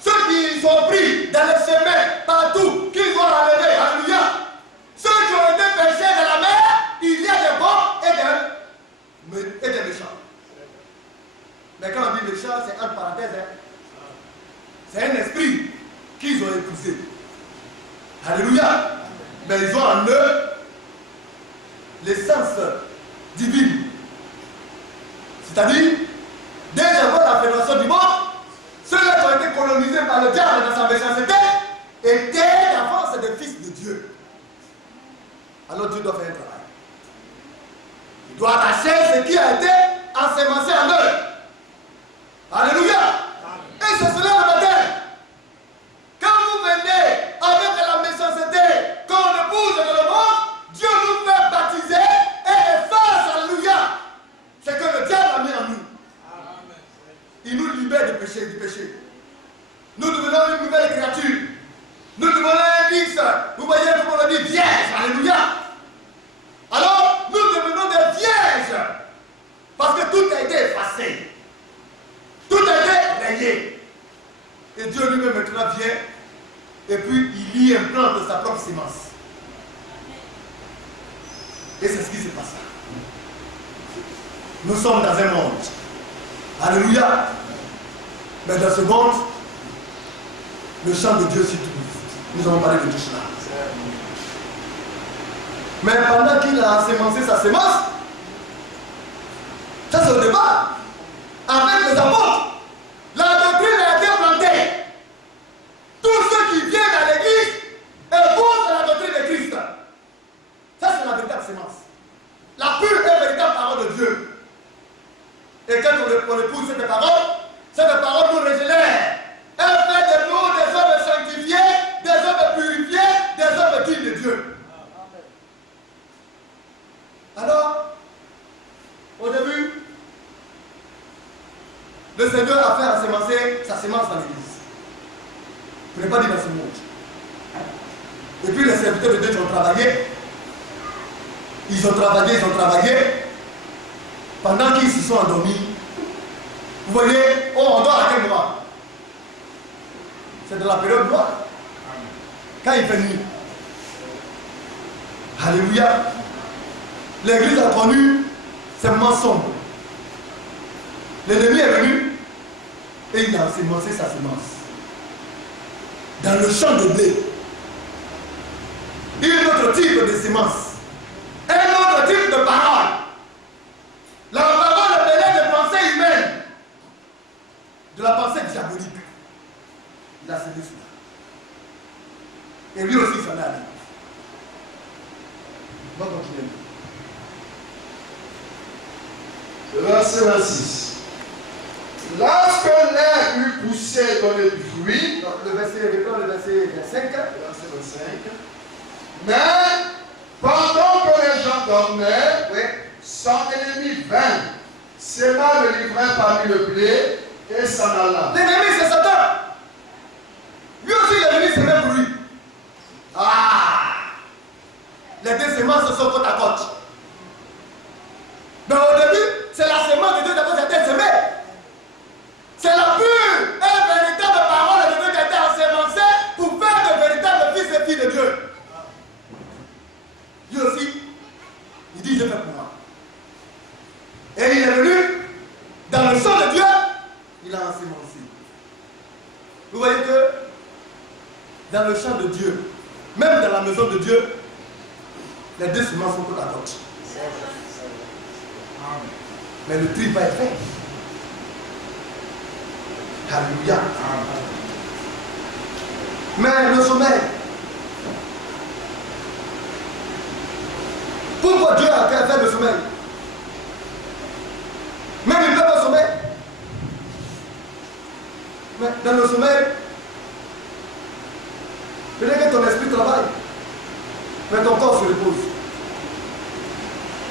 Ceux qui sont pris dans les chemins partout, qu'ils ont enlevés, alléluia. Ceux qui ont été péchés dans la mer, il y a des bons et des méchants. Mais quand on dit méchant, c'est entre parenthèses. C'est un esprit qu'ils ont épousé. Alléluia. Mais ils ont en eux l'essence divine. C'est-à-dire, dès avant la fédération du monde, ceux-là qui ont été colonisés par le diable dans sa méchanceté étaient d'avance des fils de Dieu. Alors Dieu doit faire un travail. Il doit attacher ce qui a été ensemencé en eux. Alléluia. Et c'est cela le matin. Quand vous venez avec la méchanceté, quand on épouse dans le monde, Dieu nous fait baptiser et efface, alléluia, ce que le diable a mis en nous. Il nous libère du péché. Nous devenons une nouvelle créature. Nous devenons un fils. Vous voyez comment on dit vierge, alléluia. Alors, nous devenons des vierges. Parce que tout a été effacé. Tout a été rayé. Et Dieu lui-même maintenant vient et puis il y implante sa propre sémence. Et c'est ce qui se passe. Nous sommes dans un monde. Alléluia. Mais dans ce monde, le chant de Dieu s'y trouve. Nous avons parlé de tout cela. Mais pendant qu'il a ensemencé sa sémence, ça c'est au départ, avec les apôtres, la doctrine a été plantée. Tous ceux qui viennent à l'église épousent la doctrine de Christ. Ça c'est la véritable sémence. La pure et véritable parole de Dieu. Et quand on épouse cette parole nous régénère. Elle fait de nous des hommes sanctifiés, des hommes purifiés, des hommes dignes de Dieu. Alors, au début, le Seigneur a fait ensemencer sa sémence dans l'église. Je n'ai pas dit dans ce monde. Et puis les serviteurs de Dieu ont travaillé. Ils ont travaillé. Pendant qu'ils se sont endormis, vous voyez, on dort à quel moment? C'est de la période noire. Quand il fait nuit. Alléluia. L'église a connu ces mensonges. L'ennemi est venu et il a ensemencé sa semence. Dans le champ de blé. Un autre type de semence. Un autre type de parole. La parole venait de pensée humaine. De la pensée diabolique. Il a semé cela. Et lui aussi s'en est allé. On va continuer. Verset 26. Lorsque l'herbe eut poussé et donné du fruit, Donc, le verset 25. verset 25. Mais pendant que les gens dormaient, Oui. son ennemi vint, s'aima le livret parmi le blé et s'en alla. L'ennemi, c'est Satan. Lui aussi, l'ennemi, c'est même pour lui. Ah! Les deux semences sont côte à côte. Mais au début, c'est la semence de Dieu d'abord qui a été semée. C'est la pure et véritable parole de Dieu qui a été ensemencée pour faire de véritables fils et filles de Dieu. Lui aussi, il dit, je fais pour moi. Et il est venu dans le champ de Dieu, il a ensemencé. Vous voyez que dans le champ de Dieu, même dans la maison de Dieu, les deux semences sont côte à côte. Mais le tri va être fait. Alléluia. Mais le sommeil. Pourquoi Dieu a fait le sommeil? Même il ne peut Mais dans le sommeil, peut-être que ton esprit travaille, mais ton corps se repose.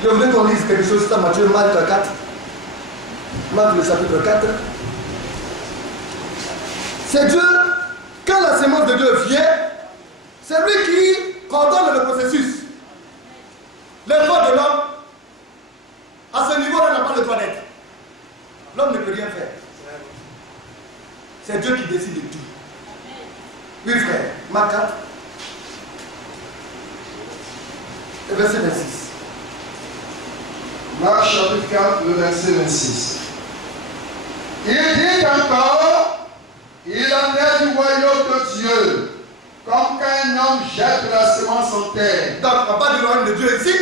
Je voulais qu'on lise quelque chose dans Matthieu, Marc 4. Marc le chapitre 4. C'est Dieu, quand la sémence de Dieu vient, c'est lui qui coordonne le processus. L'effort de l'homme, à ce niveau-là, n'a pas le droit d'être. L'homme ne peut rien faire. C'est Dieu qui décide de tout. Oui, frère, Marc 4, verset 26. Marc chapitre 4, le verset 26. Il dit encore, il en est du royaume de Dieu, comme qu'un homme jette la semence en terre. Donc, on parle du royaume de Dieu ici.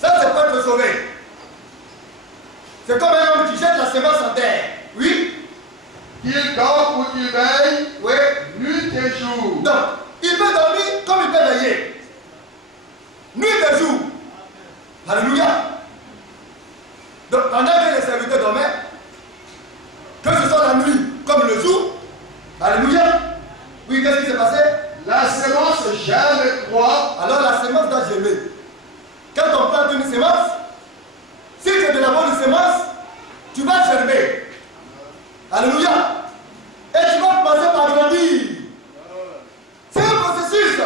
Ça, c'est pas être sauvé. C'est comme un homme qui jette la semence en terre. Oui. Qu'il dort ou qu'il veille, Oui. nuit et jour. Donc, il peut dormir comme il peut veiller. Nuit et jour. Alléluia. Donc, pendant que les serviteurs dormaient, que ce soit la nuit comme le jour, alléluia. Oui, qu'est-ce qui s'est passé? La semence germe et croît. Alors la semence doit germer. Quand on plante une semence, si tu as de la bonne semence, tu vas germer. Alléluia. Et tu vas commencer par grandir. C'est un processus.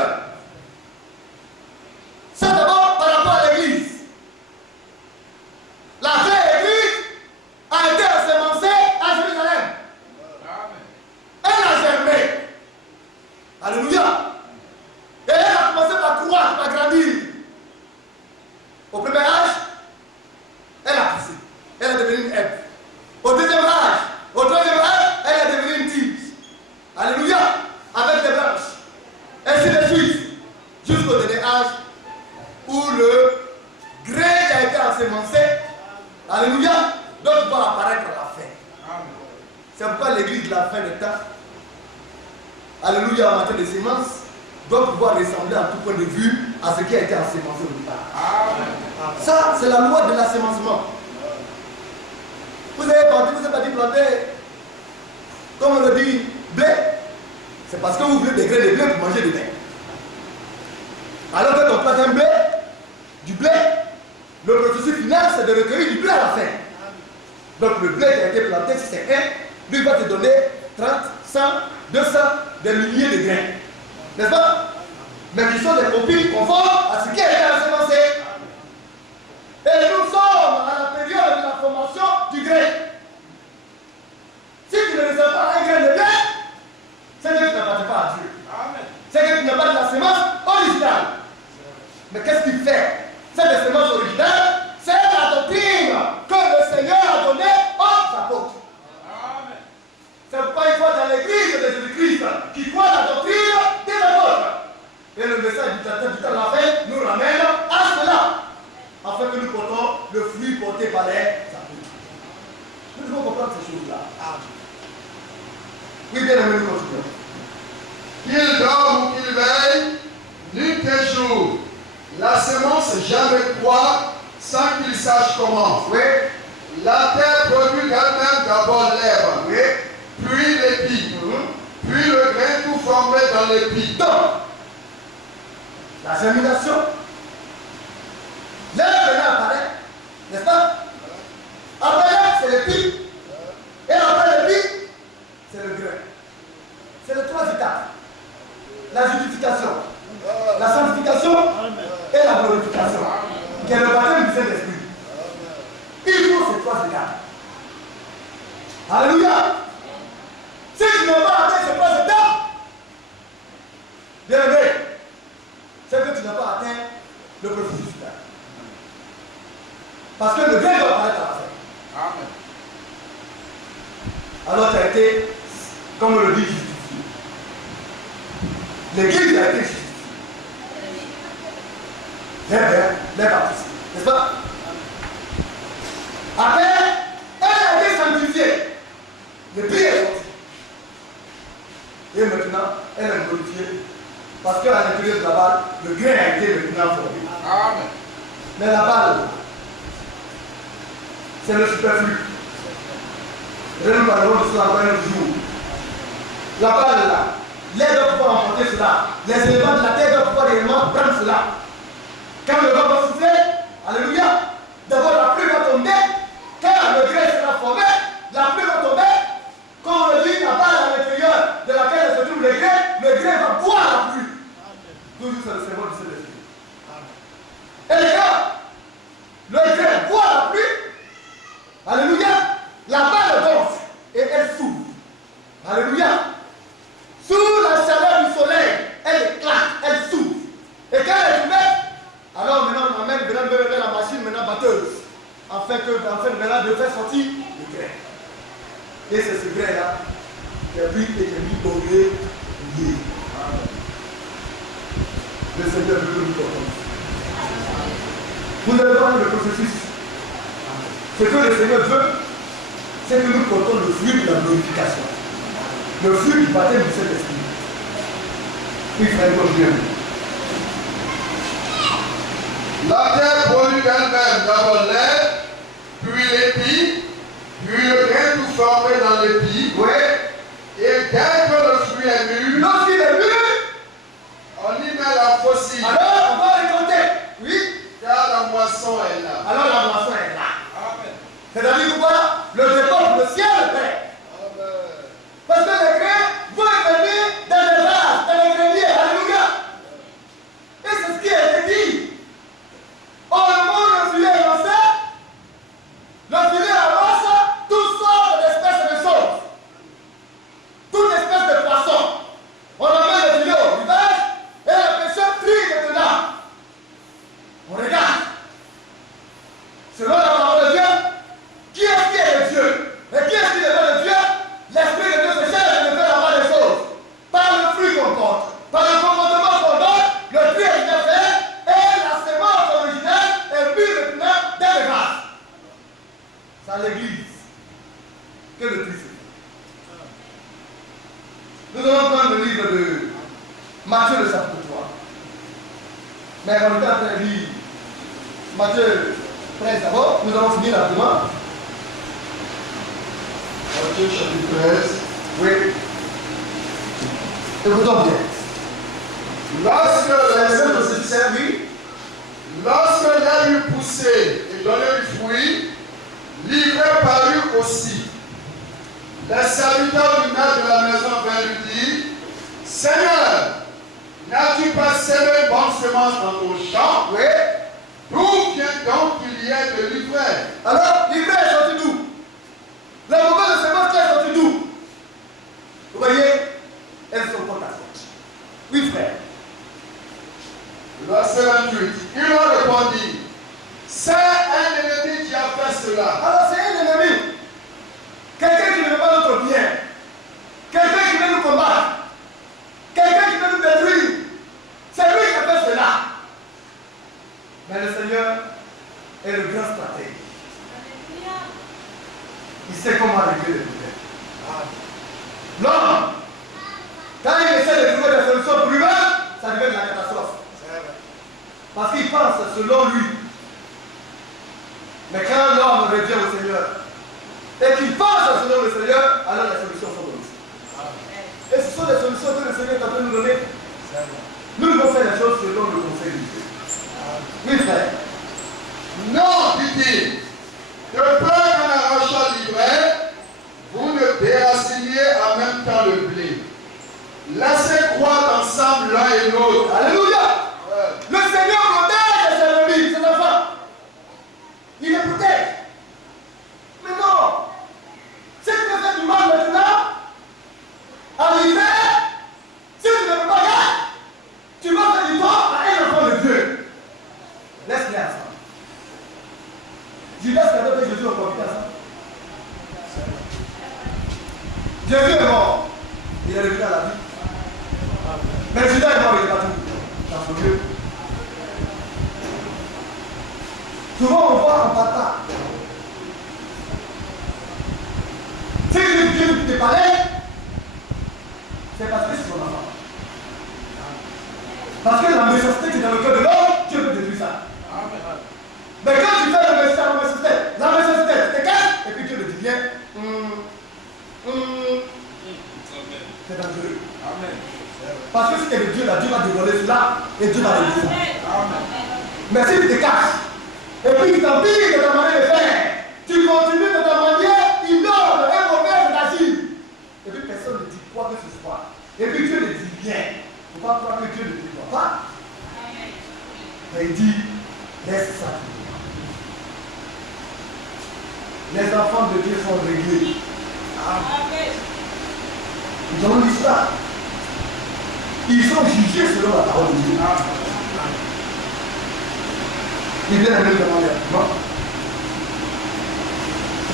C'est d'abord par rapport à l'église. La vraie église a été ensemencée à Jérusalem. Elle a germé. Alléluia. Et elle a commencé par croître, par grandir. Au premier âge, elle a poussé. Elle est devenue une herbe. Au deuxième âge, au troisième âge, elle est devenue une tige. Alléluia. Avec des branches. Ainsi de suite. Jusqu'au dernier âge où le grain qui a été ensemencé, alléluia, doit pouvoir apparaître à la fin. C'est pourquoi l'église de la fin des temps, alléluia, en matière de semences, doit pouvoir ressembler à tout point de vue à ce qui a été ensemencé au départ. Ça, c'est la loi de l'assémencement. Vous avez parti planter, comme on le dit, blé. C'est parce que vous voulez des grains de blé pour manger du blé. Alors que on plante un blé, du blé, le processus final, c'est de recueillir du blé à la fin. Donc le blé qui a été planté, si c'est un, lui va te donner 30, 100, 200, des milliers de grains. N'est-ce pas? Mais qui sont des copies conformes à ce qui a été ensemencé. Et nous sommes à la période de la formation du grain. Si tu ne reçois pas un grain de blé, c'est que tu n'appartiens pas à Dieu. C'est que tu n'as pas de la semence originale. Mais qu'est-ce qu'il fait? Cette semence originale, c'est la doctrine que le Seigneur a donnée aux apôtres. C'est pourquoi il faut dans l'église de Jésus-Christ qui croit la doctrine des apôtres. Et le message du temps de la fin nous ramène à cela, afin que nous portons le fruit porté par les apôtres. Nous devons comprendre ces choses-là. Oui, bien aimé, nous continuons. Qu'il dorme ou qu'il veille, nuit et jour, la semence jamais croît sans qu'il sache comment. Oui. La terre produit d'elle-même d'abord l'herbe, Oui. puis l'épi, puis le grain tout formé dans l'épi. Donc, la germination, l'herbe maintenant apparaît, n'est-ce pas? Après l'herbe, c'est l'épi. Et après l'épi, c'est le grain. C'est les trois étapes. La justification, la sanctification et la glorification, qui est le baptême du Saint-Esprit. Il faut ces trois étapes. Alléluia. Si tu n'as pas atteint ces trois étapes, bien aimé, c'est que tu n'as pas atteint le processus final. Parce que le grain doit apparaître à la fin. Alors tu as été, comme on le dit, justifié. L'église a été justifiée. Les baptistes, n'est-ce pas? Après, elle a été sanctifiée. Le prix est sorti. Et maintenant, elle est glorifiée. Parce qu'à l'intérieur de la balle, le grain a été maintenant formé. Amen. Mais la balle, c'est le superflu. Et nous parlerons de cela encore un jour. la balle là, l'air doit pouvoir emporter cela. Les éléments de la terre doivent pouvoir réellement prendre cela. Quand le vent va souffler, alléluia, d'abord la pluie va tomber. Quand le grès sera formé, la pluie va tomber. Quand on dit la balle à l'intérieur de laquelle se trouve le grès va boire la pluie. Toujours c'est le symbole du Saint-Esprit. Et les gars, le grès boit la pluie. Alléluia. La balle gonfle et elle s'ouvre. Alléluia. Sous la chaleur du soleil, elle éclate, elle s'ouvre. Et quand elle est ouverte, alors maintenant on amène la machine batteuse. Afin maintenant de faire sortir le grès. Et c'est ce grès-là qui est mis au lié. Le Seigneur veut que nous portons. Vous allez voir le processus. Ce que le Seigneur veut, c'est que nous portons le fruit de la glorification. Le fruit du baptême du Saint-Esprit. Il ferait comme bien. La terre produit elle-même d'abord l'air, puis l'épi, puis le grain tout formé dans l'épi. Oui. Et dès que le fruit est mûr, Lorsqu'il est mûr, on y met la faucille. alors on va récolter. Oui. Car la moisson est là. Alors la moisson est là. Amen. C'est-à-dire quoi? Le dépôt, le ciel est prêt. Amen. Parce que les grains vont venir dans les vases, dans les greniers. Alléluia. Et c'est ce qui a été dit. Au moment où le filet est lancé, le filet avance toutes sortes d'espèces de choses. Toute espèce de poisson. On amène le filet au rivage et le pêcheur trie dedans. On regarde. Selon la parole de Dieu, qui est Dieu? Et qui est-ce qui est le Dieu? L'Esprit de Dieu se cherche de faire la part des choses. Par le fruit qu'on porte, par le comportement qu'on donne, le fruit est déjà fait et la semence originelle est mise maintenant dans les vases. C'est à l'église que le Christ est. Nous allons prendre le livre de Matthieu le chapitre 3. Mais on est en train de lire Matthieu 13 d'abord, nous allons finir rapidement. Matthieu chapitre 13. Oui. Écoutons bien. Lorsque l'herbe eut poussé et donné du fruit, l'ivraie parut aussi. Les serviteurs du maître de la maison vinrent lui dire: Seigneur, n'as-tu pas semé une bonne semence dans ton champ? Oui. D'où vient donc qu'il y ait de l'ivraie? Alors, l'ivraie est sortie d'où? La mauvaise semence est sortie d'où? Vous voyez, elles sont contre la faute. Oui, frère. Verset 28. Il leur répondit: c'est un ennemi qui a fait cela. Alors, c'est un ennemi. Quelqu'un qui ne veut pas notre bien. Quelqu'un qui veut nous combattre. Quelqu'un qui veut nous détruire. C'est lui qui a fait cela. Mais le Seigneur est le grand stratège. Il sait comment régler les problèmes. L'homme, quand il essaie de trouver des solutions pour lui-même, ça devient la catastrophe. Parce qu'il pense selon lui. Mais quand l'homme revient au Seigneur et qu'il pense selon le Seigneur, alors les solutions sont données. Et ce sont les solutions que le Seigneur est en train de nous donner. Nous devons faire les choses selon le conseil de Dieu. Oui, frère. Non, dit-il, de peur qu'en arrachant l'ivraie, vous ne déraciniez en même temps le blé. Laissez croître ensemble l'un et l'autre. Alléluia. Le Seigneur protège ses ennemis, ses enfants. Il les protège. Mais non. Si tu veux faire du mal maintenant, en hiver, si tu ne veux pas gagner, tu vas faire du tort à un enfant de Dieu. Laisse-les ensemble. Judas qui a donné Jésus en confiance. Jésus est mort. Il est revenu à la vie. Mais Judas est mort, il n'est pas tout. Dans son Dieu. Souvent on voit en bataille. Si Dieu te parlait, c'est parce que c'est son enfant. Parce que la méchanceté qui est dans le cœur de l'homme, Dieu peut détruire ça. Mais quand tu fais la méchanceté te casse, et puis Dieu te dit bien. c'est dangereux. Amen. Parce que si tu es de Dieu, là, Dieu va dévoiler cela et Dieu va le dire. Mais si tu te caches, et puis il t'empire de ta manière de faire, tu continues de ta manière, il dort, un mauvais d'agir. Et puis personne ne dit quoi que ce soit. Et puis Dieu ne dit rien. Il ne faut pas croire que Dieu ne dit pas. Mais il dit, laisse ça. Les enfants de Dieu sont réglés. Ils ont l'histoire. Ils sont jugés selon la parole de Dieu. Il vient de me demander. Non.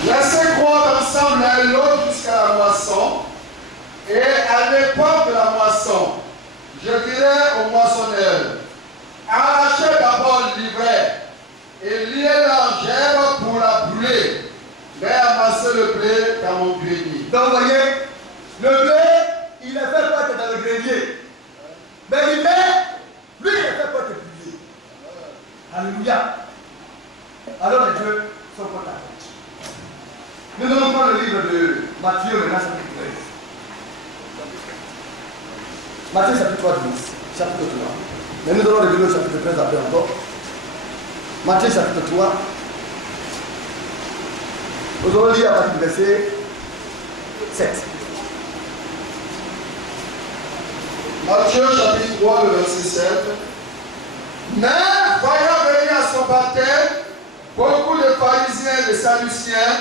Laissez croire ensemble l'un et l'autre jusqu'à la moisson. Et à l'époque de la moisson, je dirais aux moissonneurs, arrachez d'abord l'ivraie et liez-la en gerbe pour la brûler. Mais amassez le blé dans mon grenier. Donc vous voyez, le blé, il est fait pour être dans le grenier. Mais l'hiver, lui, il est fait pour être brûlé. Alléluia. Alors les dieux sont contre la tête. Nous allons prendre le livre de Matthieu, maintenant chapitre 13. Matthieu chapitre 3, chapitre 3. Mais nous allons revenir au chapitre 13 après encore. Matthieu chapitre 3. Nous allons lire à partir du verset 7. Matthieu chapitre 3, le verset 7. Mais voyant venir à son baptême beaucoup de pharisiens et de sadduciens,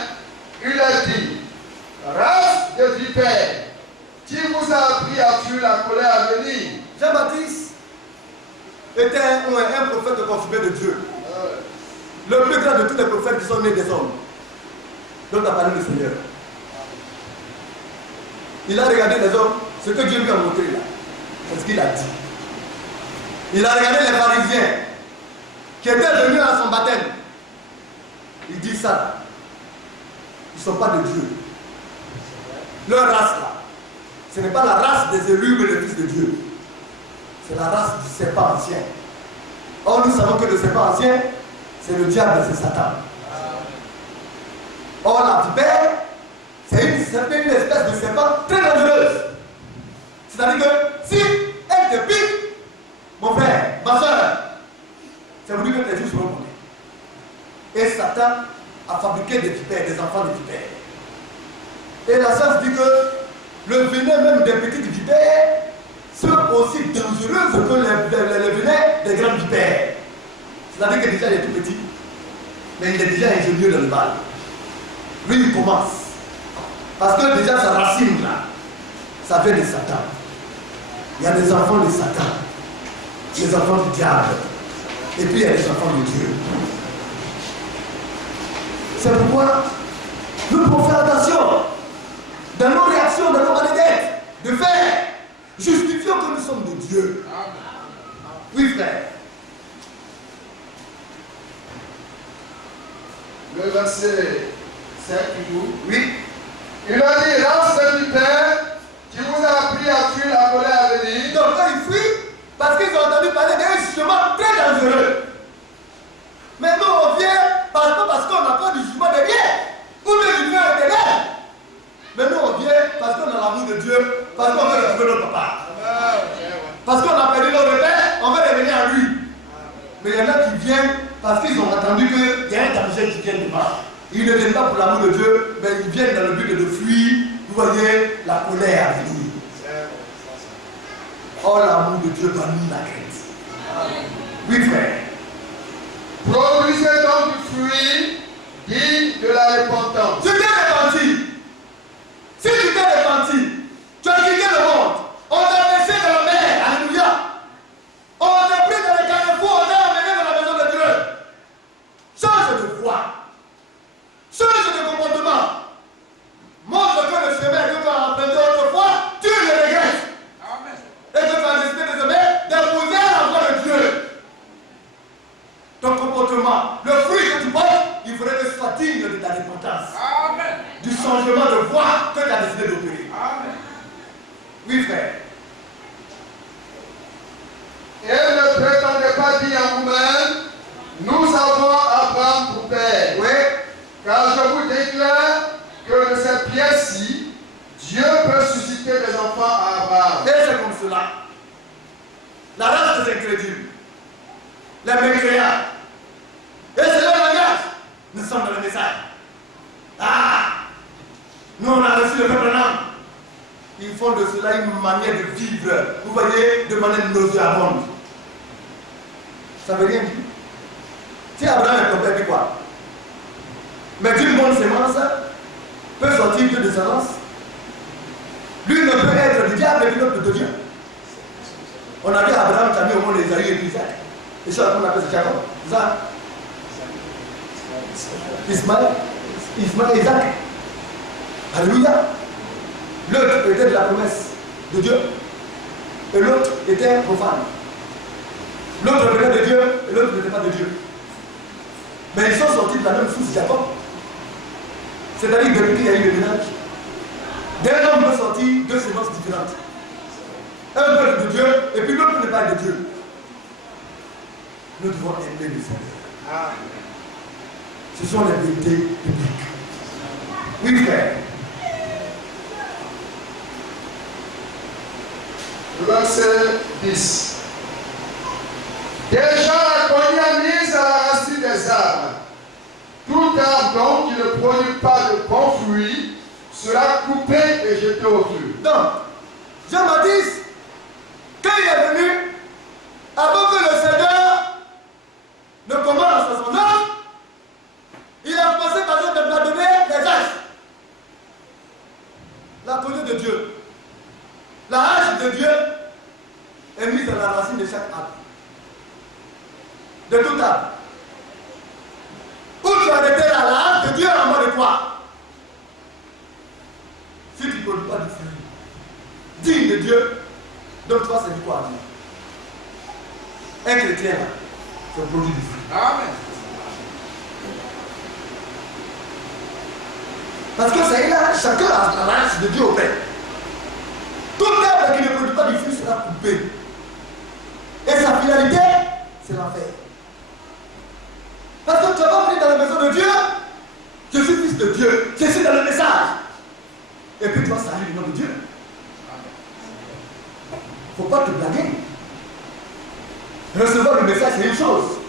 il a dit, race de vipères, qui vous a appris à fuir la colère à venir? Jean-Baptiste était un prophète confirmé de Dieu. Le plus grand de tous les prophètes qui sont nés des hommes. Donc il a parlé du Seigneur. Il a regardé les hommes, ce que Dieu lui a montré là. C'est ce qu'il a dit. Il a regardé les pharisiens qui étaient venus à son baptême. Il dit ça. Ils ne sont pas de Dieu. Leur race là, ce n'est pas la race des élus mais le Fils de Dieu. C'est la race du serpent ancien. Or nous savons que le serpent ancien, c'est le diable, c'est Satan. Or la vipère, c'est une espèce de serpent très dangereuse. C'est-à-dire que si elle te pique, mon frère, ma soeur, ça veut dire que les jours seront comptés. Et Satan a fabriqué des vipères, des enfants de vipères. Et la science dit que le venin même des petites vipères sont aussi dangereux que le venin des grandes vipères. C'est-à-dire que déjà il est tout petit, mais il est déjà ingénieux dans le mal. Lui il commence. Parce que déjà sa racine là, ça vient de Satan. Il y a des enfants de Satan, des enfants du diable, et puis il y a des enfants de Dieu. C'est pourquoi nous devons faire attention dans nos réactions, dans nos manières d'être, de faire. Justifions que nous sommes de Dieu. Oui, frère. Le verset 7 toujours. Oui. Il a dit, race de vipères, qui vous a appris à fuir la colère à venir. Donc là, ils fuient parce qu'ils ont entendu parler d'un jugement très dangereux. Mais nous, on vient parce qu'on n'a pas du jugement derrière. Ou le jugement est derrière. Mais nous, on vient parce qu'on a l'amour de Dieu, parce qu'on veut retrouver notre papa. Parce qu'on a perdu notre père, on veut revenir à lui. Mais il y en a qui viennent parce qu'ils ont entendu qu'il y a un danger qui vient devant. Ils ne viennent pas pour l'amour de Dieu, mais ils viennent dans le but de fuir, vous voyez, la colère à venir. Oh, l'amour de Dieu bannit la crainte. Oui, frère. Produisez donc du fruit digne de la repentance. Tu t'es repenti. Si tu t'es repenti, tu as quitté le monde. On t'a laissé dans la mer. Alléluia. On t'a pris dans les carrefours, on t'a amené dans la maison de Dieu. Change de voie. Change de comportement. Montre que le chemin que tu as emprunté autrefois, tu le regrettes. Amen. Et que tu as décidé désormais d'épouser la voie de Dieu. Ton comportement, le fruit que tu portes, il faudrait que ce soit digne de ta repentance. Amen. Du changement de voie que tu as décidé d'opérer. Amen. Oui, frère. Et ne prétendez pas dire à vous-même, nous avons Abraham pour père. Oui. Car je vous déclare que de cette pièce-ci, Dieu peut susciter susciter des enfants à Abraham. Et c'est comme cela. La race des incrédules, les mécréants. Et c'est leur langage. Nous sommes dans le message. Ah! Nous on a reçu le peuple d'âme. Ils font de cela une manière de vivre. Vous voyez, de manière nauséabonde. Ça veut rien dire. Si Abraham est ton père, puis quoi? Mais d'une bonne sémence peut sortir de descendance. Lui ne peut être du diable et l'autre de Dieu. On a vu Abraham qui a mis au monde Esaü et puis Isaac. Et ça, on appelle ça Jacob. Ça. Ismaël, Isaac. Alléluia. L'autre était de la promesse de Dieu. Et l'autre était profane. L'autre venait de Dieu et l'autre n'était pas de Dieu. Mais ils sont sortis de la même source, Jacob. C'est-à-dire depuis qu'il y a eu le ménage. D'un homme peut sortir deux sémences différentes. Un peut être de Dieu et puis l'autre n'est pas de Dieu. Nous devons aimer le Seigneur. Ce sont les vérités bibliques. Oui, frère. Verset 10. Déjà la cognée a mise à la racine des arbres. Tout arbre donc qui ne produit pas de bons fruits sera coupé et jeté au feu. Donc, Jean-Baptiste, quand il est venu, avant que le Seigneur ne commence son œuvre, il a commencé par exemple de donner des haches. La cognée de Dieu. La hache de Dieu est mise dans la racine de chaque arbre. De tout arbre. Où tu as été là, la hache de Dieu est en bas de toi. Si tu ne produis pas de fruit digne de Dieu, donc toi c'est du quoi? Un chrétien là, c'est produit du fruit. Amen. Parce que c'est là, chacun a la hache de Dieu au Père. Tout arbre qui ne produit pas du fruit sera coupé. Et sa finalité, c'est l'enfer. Parce que tu vas venir dans la maison de Dieu, je suis fils de Dieu, je suis dans le message. Et puis tu vas saluer le nom de Dieu. Il ne faut pas te blaguer. Recevoir le message, c'est une chose.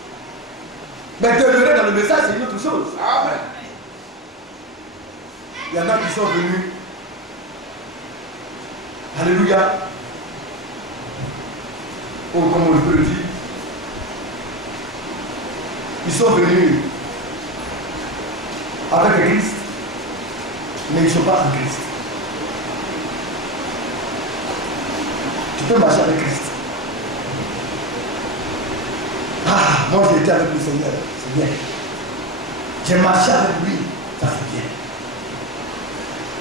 Mais demeurer dans le message, c'est une autre chose. Amen. Il y en a qui sont venus. Alléluia. Oh, comme on peut le dire. Ils sont venus avec le Christ, mais ils ne sont pas en Christ. Tu peux marcher avec Christ. Ah, moi j'ai été avec le Seigneur, c'est bien. J'ai marché avec lui, ça c'est bien.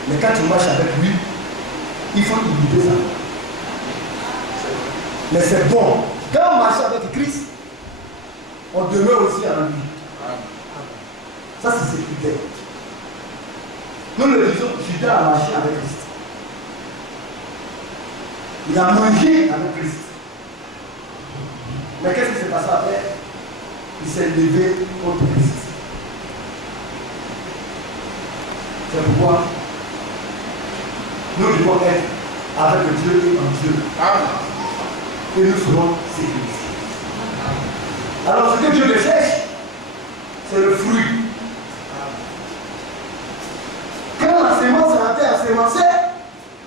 Mais quand tu marches avec lui, il faut imiter ça. Mais c'est bon. Quand on marche avec Christ, on demeure aussi en lui. Ça c'est ses critères. Nous le disons, Judas a marché avec Christ. Il a mangé avec Christ. Mais qu'est-ce qui s'est passé après? Il s'est levé contre Christ. C'est pourquoi nous devons être avec Dieu et en Dieu. Et nous serons sécurisés. Alors ce que Dieu recherche, c'est le fruit. Quand la sémence a été assémencée,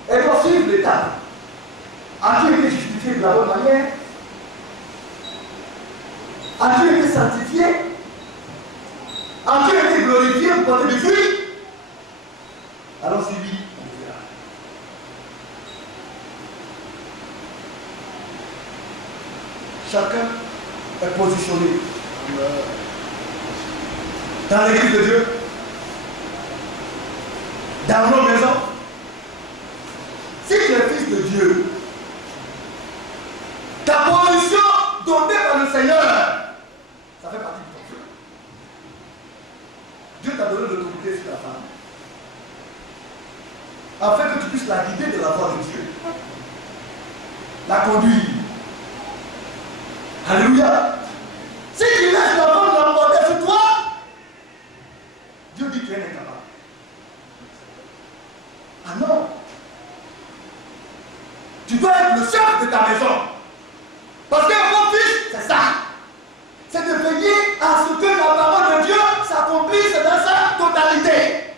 elle doit suivre l'étape. As-tu été justifié de la bonne manière? As-tu été sanctifié? As-tu été glorifié pour porter du fruit? Alors si oui, on verra. Chacun est positionné dans l'église de Dieu, dans nos maisons. Si tu es fils de Dieu, ta position donnée par le Seigneur, ça fait partie de ton feu. Dieu t'a donné l'autorité sur ta femme, afin que tu puisses la guider de la voie de Dieu, la conduire. Alléluia. Si tu laisses la femme l'emporter sur toi, Dieu dit que tu es incapable. Ah non. Tu dois être le chef de ta maison. Parce qu'un bon fils, c'est ça. C'est de veiller à ce que la parole de Dieu s'accomplisse dans sa totalité.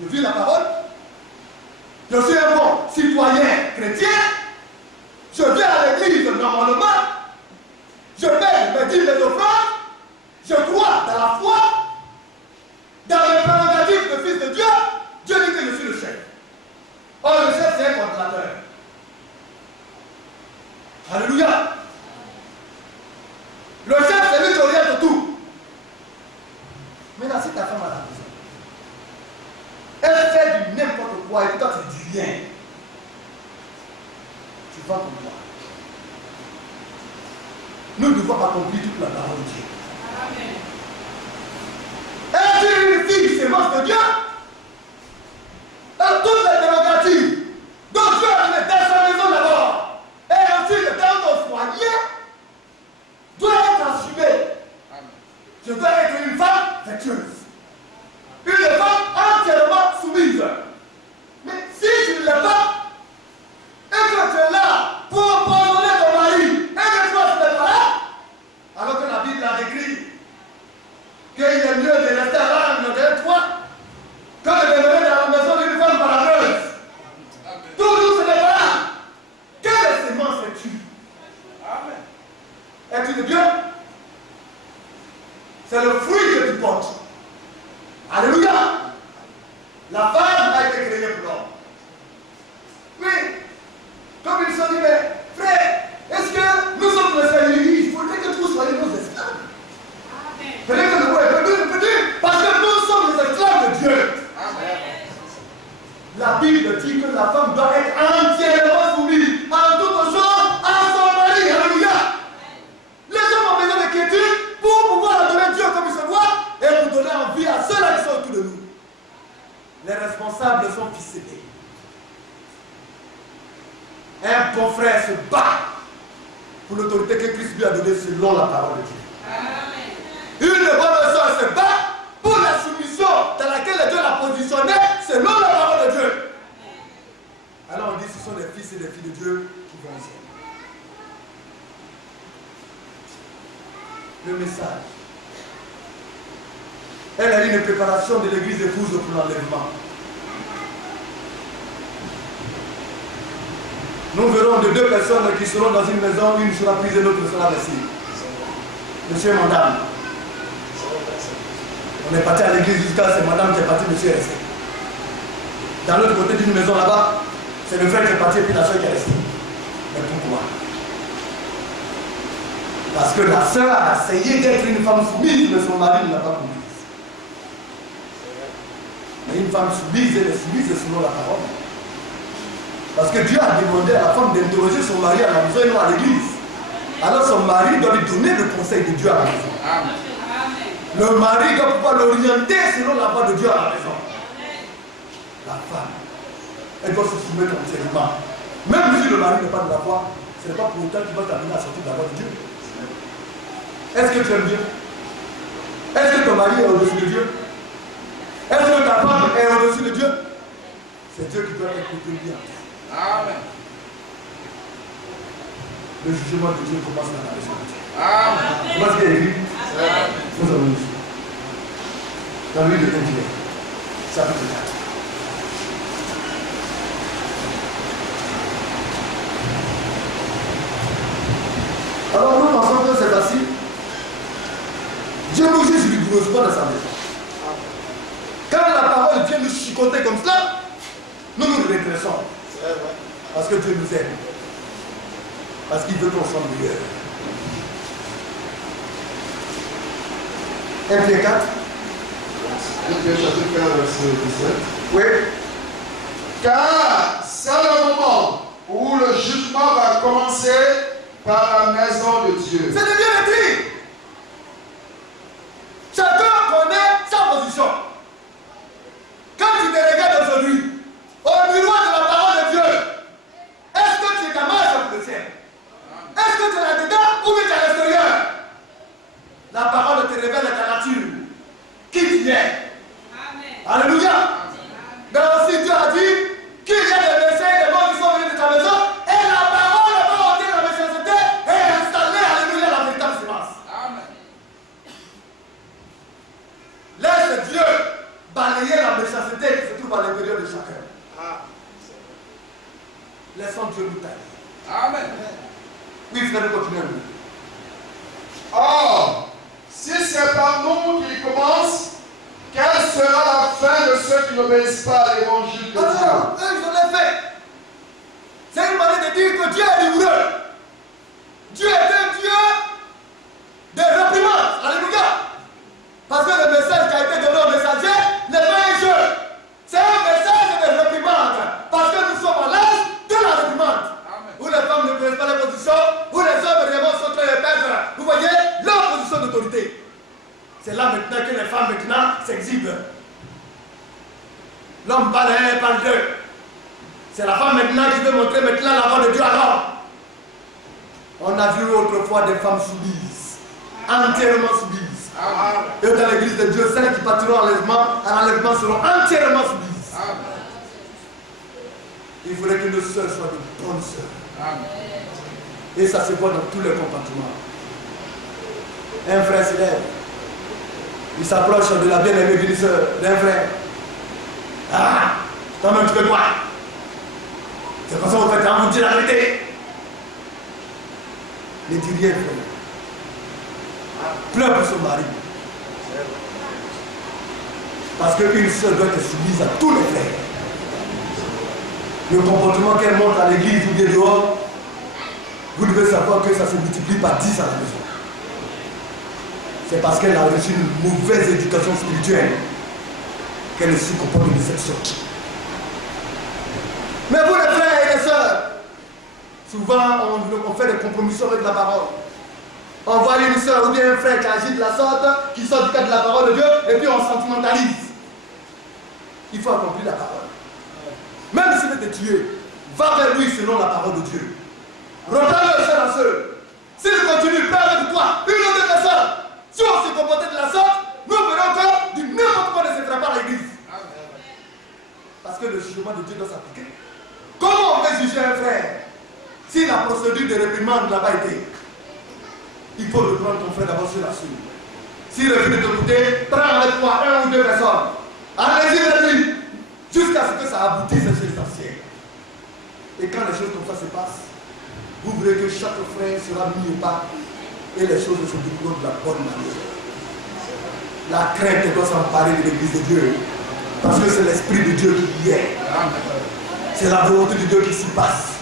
Je vis la parole. Je suis un bon citoyen chrétien. Je viens à l'église normalement. Je paie mes dîmes et mes offrandes. Je crois dans la foi. Dans les prérogatives de fils de Dieu. Dieu dit que je suis le chef. Or, le chef, c'est un contrôlateur. Alléluia. Le chef, c'est lui qui oriente tout. Maintenant, si ta femme a la maison, elle fait du n'importe quoi et toi tu dis rien, tu vas pour moi. Nous devons accomplir toute la parole de Dieu. Amen. Être une fille, sémence de Dieu, dans toutes les prérogatives dont Dieu a mis dans sa maison d'abord, et ensuite dans ton foyer, doit être assumé. Je dois être une femme vertueuse. Une femme entièrement soumise. Mais si tu ne l'es pas, et que tu es là pour pardonner ton mari, et que toi tu n'es pas là, alors que la Bible a décrit qu'il est mieux de rester à l'âme de toi que de demeurer dans la maison d'une femme malheureuse. Toujours ce n'est pas là. Quelle sémence es-tu? Es-tu de Dieu? C'est le fruit que tu portes. Alléluia. La femme a été créée pour l'homme. Oui. Comme ils se sont dit, mais frère, est-ce que nous sommes les Seigneurs? Il faudrait que vous soyez nos esclaves. Peut-être que le mot est perdu, parce que nous sommes les esclaves de Dieu. Amen. La Bible dit que la femme doit être entièrement soumise en toutes choses à son mari. Alléluia. Les hommes ont besoin de quiétude pour pouvoir adorer Dieu comme il se doit et pour donner envie à ceux-là qui sont autour de nous. Les responsables sont ficelés. Un bon frère se bat pour l'autorité que Christ lui a donnée selon la parole de Dieu. Amen. Une bonne soeur se bat pour la soumission dans laquelle Dieu l'a positionné selon la parole de Dieu. Alors on dit que ce sont des fils et des filles de Dieu qui vont ensemble. Le message. Elle a eu une préparation de l'église épouse pour l'enlèvement. Nous verrons de deux personnes qui seront dans une maison, une sera prise et l'autre sera laissée. Monsieur et madame. On est parti à l'église jusqu'à c'est madame qui est partie, monsieur est resté. Dans l'autre côté d'une maison là-bas, c'est le frère qui est parti et puis la soeur qui est restée. Mais pourquoi? Parce que la soeur a essayé d'être une femme soumise, mais son mari ne l'a pas comprise. Mais une femme soumise, elle est soumise selon la parole. Parce que Dieu a demandé à la femme d'interroger son mari à la maison et non à l'église. Alors son mari doit lui donner le conseil de Dieu à la maison. Amen. Le mari doit pouvoir l'orienter selon la voie de Dieu à la maison. La femme, elle doit se soumettre entièrement. Même si le mari n'est pas de la foi, ce n'est pas pour autant qu'il va t'amener à sortir de la voie de Dieu. Est-ce que tu aimes Dieu? Est-ce que ton mari est au-dessus de Dieu? Est-ce que ta femme est au-dessus de Dieu? C'est Dieu qui doit être bien. Amen. Le jugement de Dieu commence dans la maison de Dieu. Amen. Comment est-ce qu'il est écrit? Nous avons lu. Dans l'huile de Dieu. Chapitre 4. Alors nous pensons que c'est facile. Dieu nous juge rigoureusement dans sa maison. Quand la parole vient nous chicoter comme cela, nous nous redressons. Parce que Dieu nous aime. Parce qu'il veut qu'on soit meilleur. 1 Pierre 4. 1 Pierre chapitre 4, verset 17. Oui. Car c'est le moment où le jugement va commencer par la maison de Dieu. C'est de Dieu écrit. Chacun connaît sa position. Quand tu te regardes aujourd'hui, au miroir de la parole de Dieu, est-ce que tu es capable de le ciel? Est-ce que tu es là-dedans ou tu es à l'extérieur? La parole te révèle ta nature. Qui tu es? Amen. Alléluia. Mais aussi Dieu a dit qu'il y a des versets Laissons Dieu nous tailler. Amen. Oui, frère, nous continuons. Or, si c'est par nous qu'il commence, quelle sera la fin de ceux qui n'obéissent pas à l'évangile de Dieu? Alors, eux, ils ont les faits. C'est une manière de dire que Dieu est rigoureux. Dieu est un Dieu de réprimande. Alléluia. Parce que le message qui a été donné au messager n'est pas un jeu. C'est un message de réprimande. Parce que nous sommes à l'âge de la réprimande. Amen. Où les femmes ne connaissent pas les positions, où les hommes vraiment sont très perdre. Vous voyez leur position d'autorité. C'est là maintenant que les femmes maintenant s'exhibent. L'homme parle un, parle deux. C'est la femme maintenant qui veut montrer maintenant la voix de Dieu à l'homme. On a vu autrefois des femmes soumises, entièrement soumises. Amen. Et dans l'église de Dieu, celles qui partiront à l'enlèvement seront entièrement soumises. Amen. Il faudrait que nos sœurs soient de bonnes sœurs. Amen. Et ça se voit dans tous les compartiments. Un frère se lève. Il s'approche de la bien-aimée d'une sœur, d'un frère. Ah, toi-même tu fais quoi? C'est comme ça que vous faites, vous dites la vérité. Ne dis rien, frère. Pleure pour son mari. Parce qu'une sœur doit être soumise à tous les frères. Le comportement qu'elle montre à l'église ou bien dehors, vous devez savoir que ça se multiplie par 10 à la maison. C'est parce qu'elle a reçu une mauvaise éducation spirituelle qu'elle se comporte de cette sorte. Mais vous les frères et les sœurs, souvent on fait des compromissions avec la parole. On voit une sœur ou bien un frère qui agit de la sorte, qui sort du cadre de la parole de Dieu, et puis on sentimentalise. Il faut accomplir la parole. Même s'il veut te tuer, va vers lui selon la parole de Dieu. Reprends-le seul à seul. S'il continue, père avec toi, une autre personne. Si on se comportait de la sorte, nous verrons que du n'importe quoi ne se fera pas à l'église. Parce que le jugement de Dieu doit s'appliquer. Comment on peut juger un frère si la procédure de réprimande n'a pas été? Il faut reprendre ton frère d'abord sur la soupe. S'il refuse de t'écouter, prends avec toi un ou deux personnes. Allez-y vers lui, jusqu'à ce que ça aboutisse chez l'essentiel. Et quand les choses comme ça se passent, vous verrez que chaque frère sera mis au pas et les choses se dérouleront de la bonne manière. La crainte doit s'emparer de l'église de Dieu. Parce que c'est l'esprit de Dieu qui y est. C'est la volonté de Dieu qui s'y passe.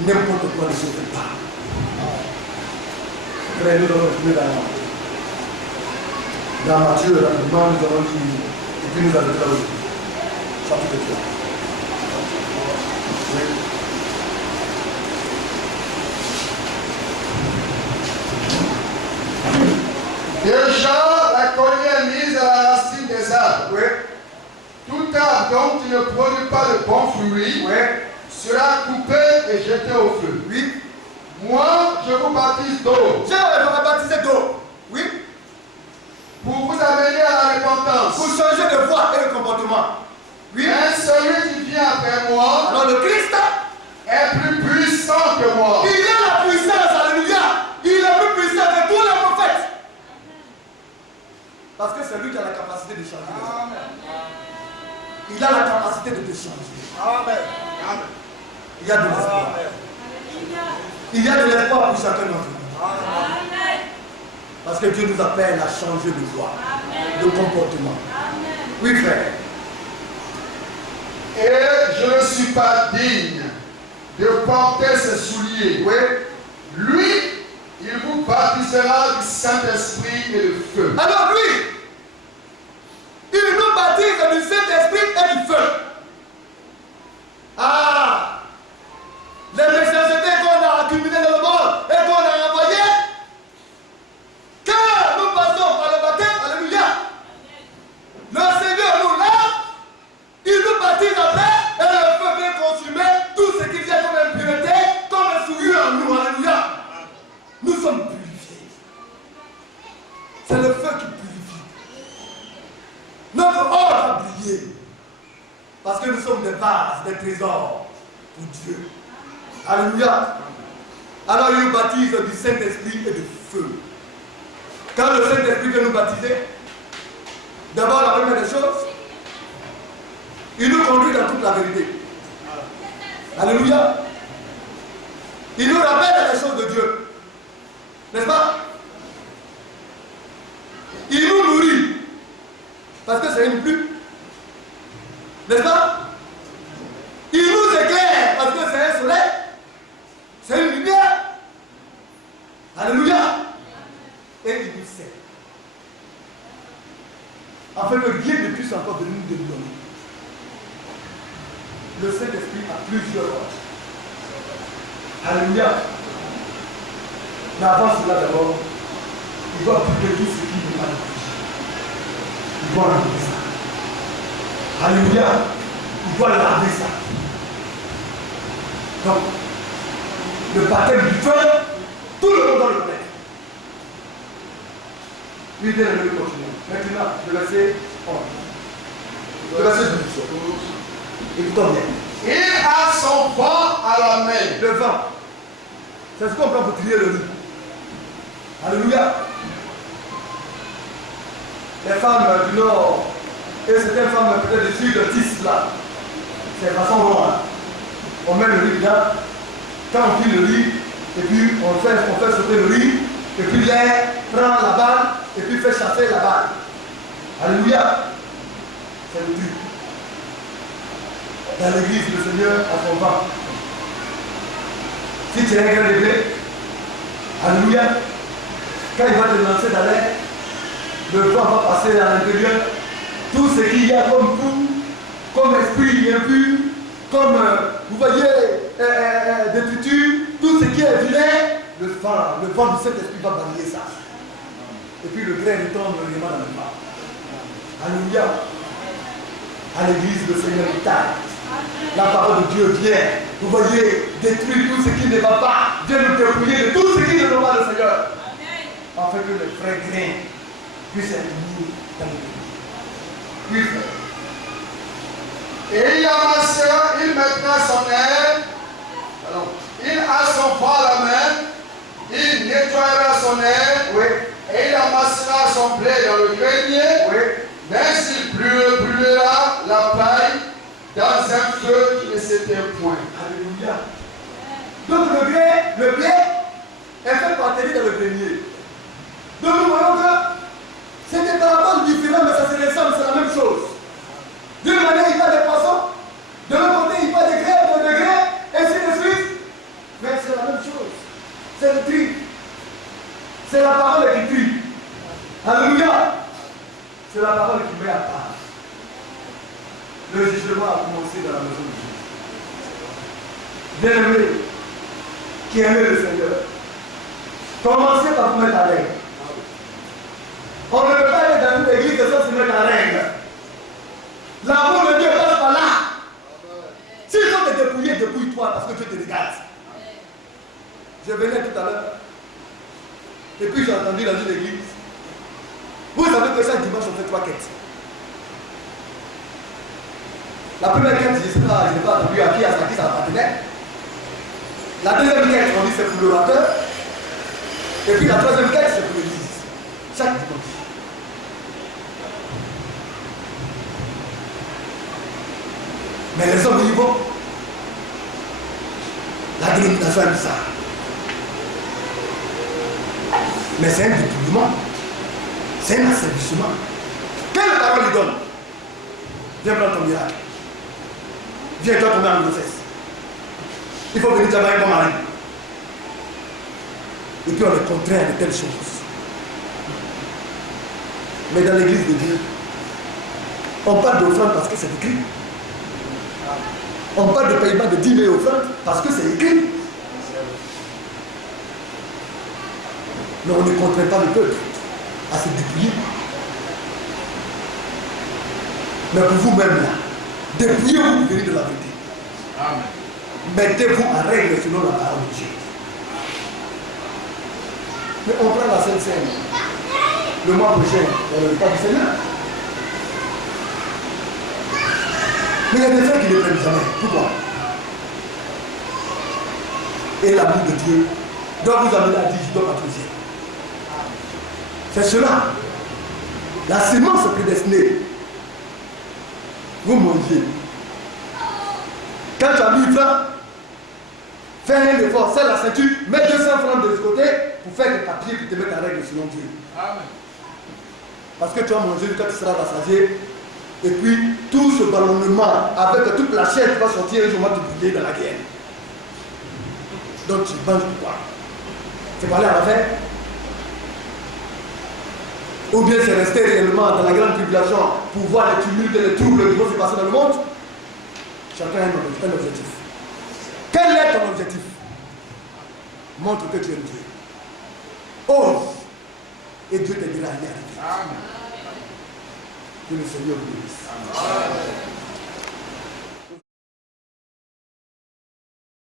N'importe quoi ne se fait pas. Frère, nous allons trouver dans Matthieu, rapidement, nous allons dire, et puis nous allons faire aujourd'hui. Chapitre 3. Oui. Déjà, la collier est mise à la racine des arbres. Oui. Tout arbre dont il ne produit pas de bons fruits sera coupé et jeté au feu. Oui. Moi, je vous baptise d'eau. Je vais baptiser d'eau. Oui. Pour vous amener à la repentance. Pour changer de voie et de comportement. Oui. Mais celui qui vient après moi Alors le Christ est plus puissant que moi. il a la puissance, alléluia. Il est plus puissant que tous les prophètes. Parce que c'est lui qui a la capacité de changer. Amen. Il a la capacité de te changer. Amen. Amen. Il y a de l'espoir. Il y a de l'espoir pour chacun d'entre nous. Amen. Parce que Dieu nous appelle à changer de voie, de comportement. Amen. Oui, frère. Et je ne suis pas digne de porter ses souliers. Oui. Lui, il vous baptisera du Saint-Esprit et de feu. Alors lui, il nous baptise du Saint-Esprit et du feu. Ah, les méchancetés qu'on a accumulées dans le monde et qu'on a envoyées, quand nous passons par le baptême, alléluia, le Seigneur nous lave, il nous baptise après et le feu vient consumer tout ce qui vient comme impureté, comme souillure en nous, alléluia. Nous sommes purifiés. C'est le feu qui purifie. Notre or a brillé. Parce que nous sommes des vases, des trésors pour Dieu. Alléluia. Alors il nous baptise du Saint-Esprit et du feu. Quand le Saint-Esprit vient nous baptiser, d'abord la première des choses, Il nous conduit dans toute la vérité. Alléluia. Il nous rappelle les choses de Dieu. N'est-ce pas? Il nous nourrit. Parce que c'est une pluie. N'est-ce pas? Il nous éclaire parce que c'est un soleil. C'est une lumière. Alléluia. Et il nous sert. Afin que rien ne puisse encore venir nous dédouaner. Le Saint-Esprit a plusieurs rôles. Alléluia. Mais avant cela d'abord, il doit occuper tout ce qui n'est pas de Dieu. Il doit laver ça. Alléluia. Il doit laver ça. Donc, le baptême du feu, tout le monde doit le connaître. Puis il est le continue. Maintenant, le verset 11. Le verset 12. Écoutons bien. Il a son vent à la main. Le vent. C'est ce qu'on prend pour trier le riz. Alléluia. Les femmes du Nord et certaines femmes peut-être du Sud tissent là. C'est la façon dont on met le riz dedans. Quand on tire le riz, et puis on fait sauter le riz, et puis l'air prend la balle, et puis fait chasser la balle. Alléluia. C'est le truc. Dans l'église, le Seigneur a son vent. Si tu es un grand bébé, alléluia, quand il va te lancer dans l'air, le vent va passer à l'intérieur. Tout ce qu'il y a comme coup, comme esprit impur, comme, vous voyez, détritus, tout ce qui est vilain, le vent du Saint-Esprit va balayer ça. Et puis le grain retombe vraiment dans le vent. Alléluia. À l'église, le Seigneur est tard. La parole de Dieu vient, vous voyez, détruire tout ce qui ne va pas, vient nous dépouiller de tout ce qui ne va pas, le Seigneur. Afin que le vrai grain puisse être mis dans l'église. Et il amassera, il mettra son air, il a son vent à la main, il nettoiera son air, Oui. et il amassera son blé dans le grenier, Oui. mais il brûlera la paille dans un feu qui ne s'éteint point. Alléluia. Donc le blé est fait pour atterrir dans le grenier. Donc nous voyons que c'est des paraboles différentes, mais ça se ressemble, c'est la même chose. D'une manière, il parle des poissons, de l'autre côté, il parle des grains, de grains, et ainsi de suite. Mais c'est la même chose. C'est le tri. C'est la parole qui trie. Alléluia. C'est la parole qui met à part. Le jugement a commencé dans la maison de Dieu. Bien-aimé, qui aimait le Seigneur, commencez par vous mettre à règle. On ne peut pas aller dans une église sans se mettre à règle. L'amour de Dieu passe par là. Si tu veux te dépouiller, dépouille-toi parce que Dieu te regarde. Je venais tout à l'heure. Et puis j'ai entendu dans une église. Vous savez que chaque dimanche on fait 3 quêtes. La première quête, je n'ai pas entendu à qui ça appartenait. La deuxième quête, on dit c'est pour l'orateur. Et puis la troisième quête, c'est pour l'église. Chaque dimanche. Mais les hommes y vont. La dénomination est bizarre. Mais c'est un dépouillement. C'est un asservissement. Quelle parole lui donne? Viens prendre ton miracle. Viens toi tomber en grossesse. Il faut venir travailler comme mari. Et puis on est contraint de telles choses. Mais dans l'église de Dieu, on parle d'offrande parce que c'est écrit. On parle de paiement de 10 000 offrandes parce que c'est écrit. Mais on ne contraint pas le peuple à se dépouiller. Mais pour vous-même là, dépouillez-vous pour venir de la vérité. Amen. Mettez-vous en règle selon la parole de Dieu. Mais on prend la Sainte Seine le mois prochain dans le repas du Seigneur. Mais il y a des frères qui ne prennent jamais. Pourquoi? Et l'amour de Dieu doit vous amener à dire je dois m'applaudir. C'est cela. La sémence est prédestinée. Vous mangez, Quand tu as 1000 francs, fais un effort, serre la ceinture, mets 200 francs de ce côté pour faire des papiers pour te mettre en règle selon Dieu. Amen. Parce que tu vas manger quand tu seras rassasié. Et puis, tout ce ballonnement avec toute la chair qui va sortir, je vais te brûler dans la guerre. Donc tu manges quoi? C'est pas là à la fin? Ou bien c'est rester réellement dans la grande tribulation pour voir les tumultes et les troubles qui vont se passer dans le monde? Chacun a un objectif. Quel est ton objectif? Montre que tu aimes Dieu. Ose. Et Dieu te dira à y arriver. Amen. Que le Seigneur vous bénisse.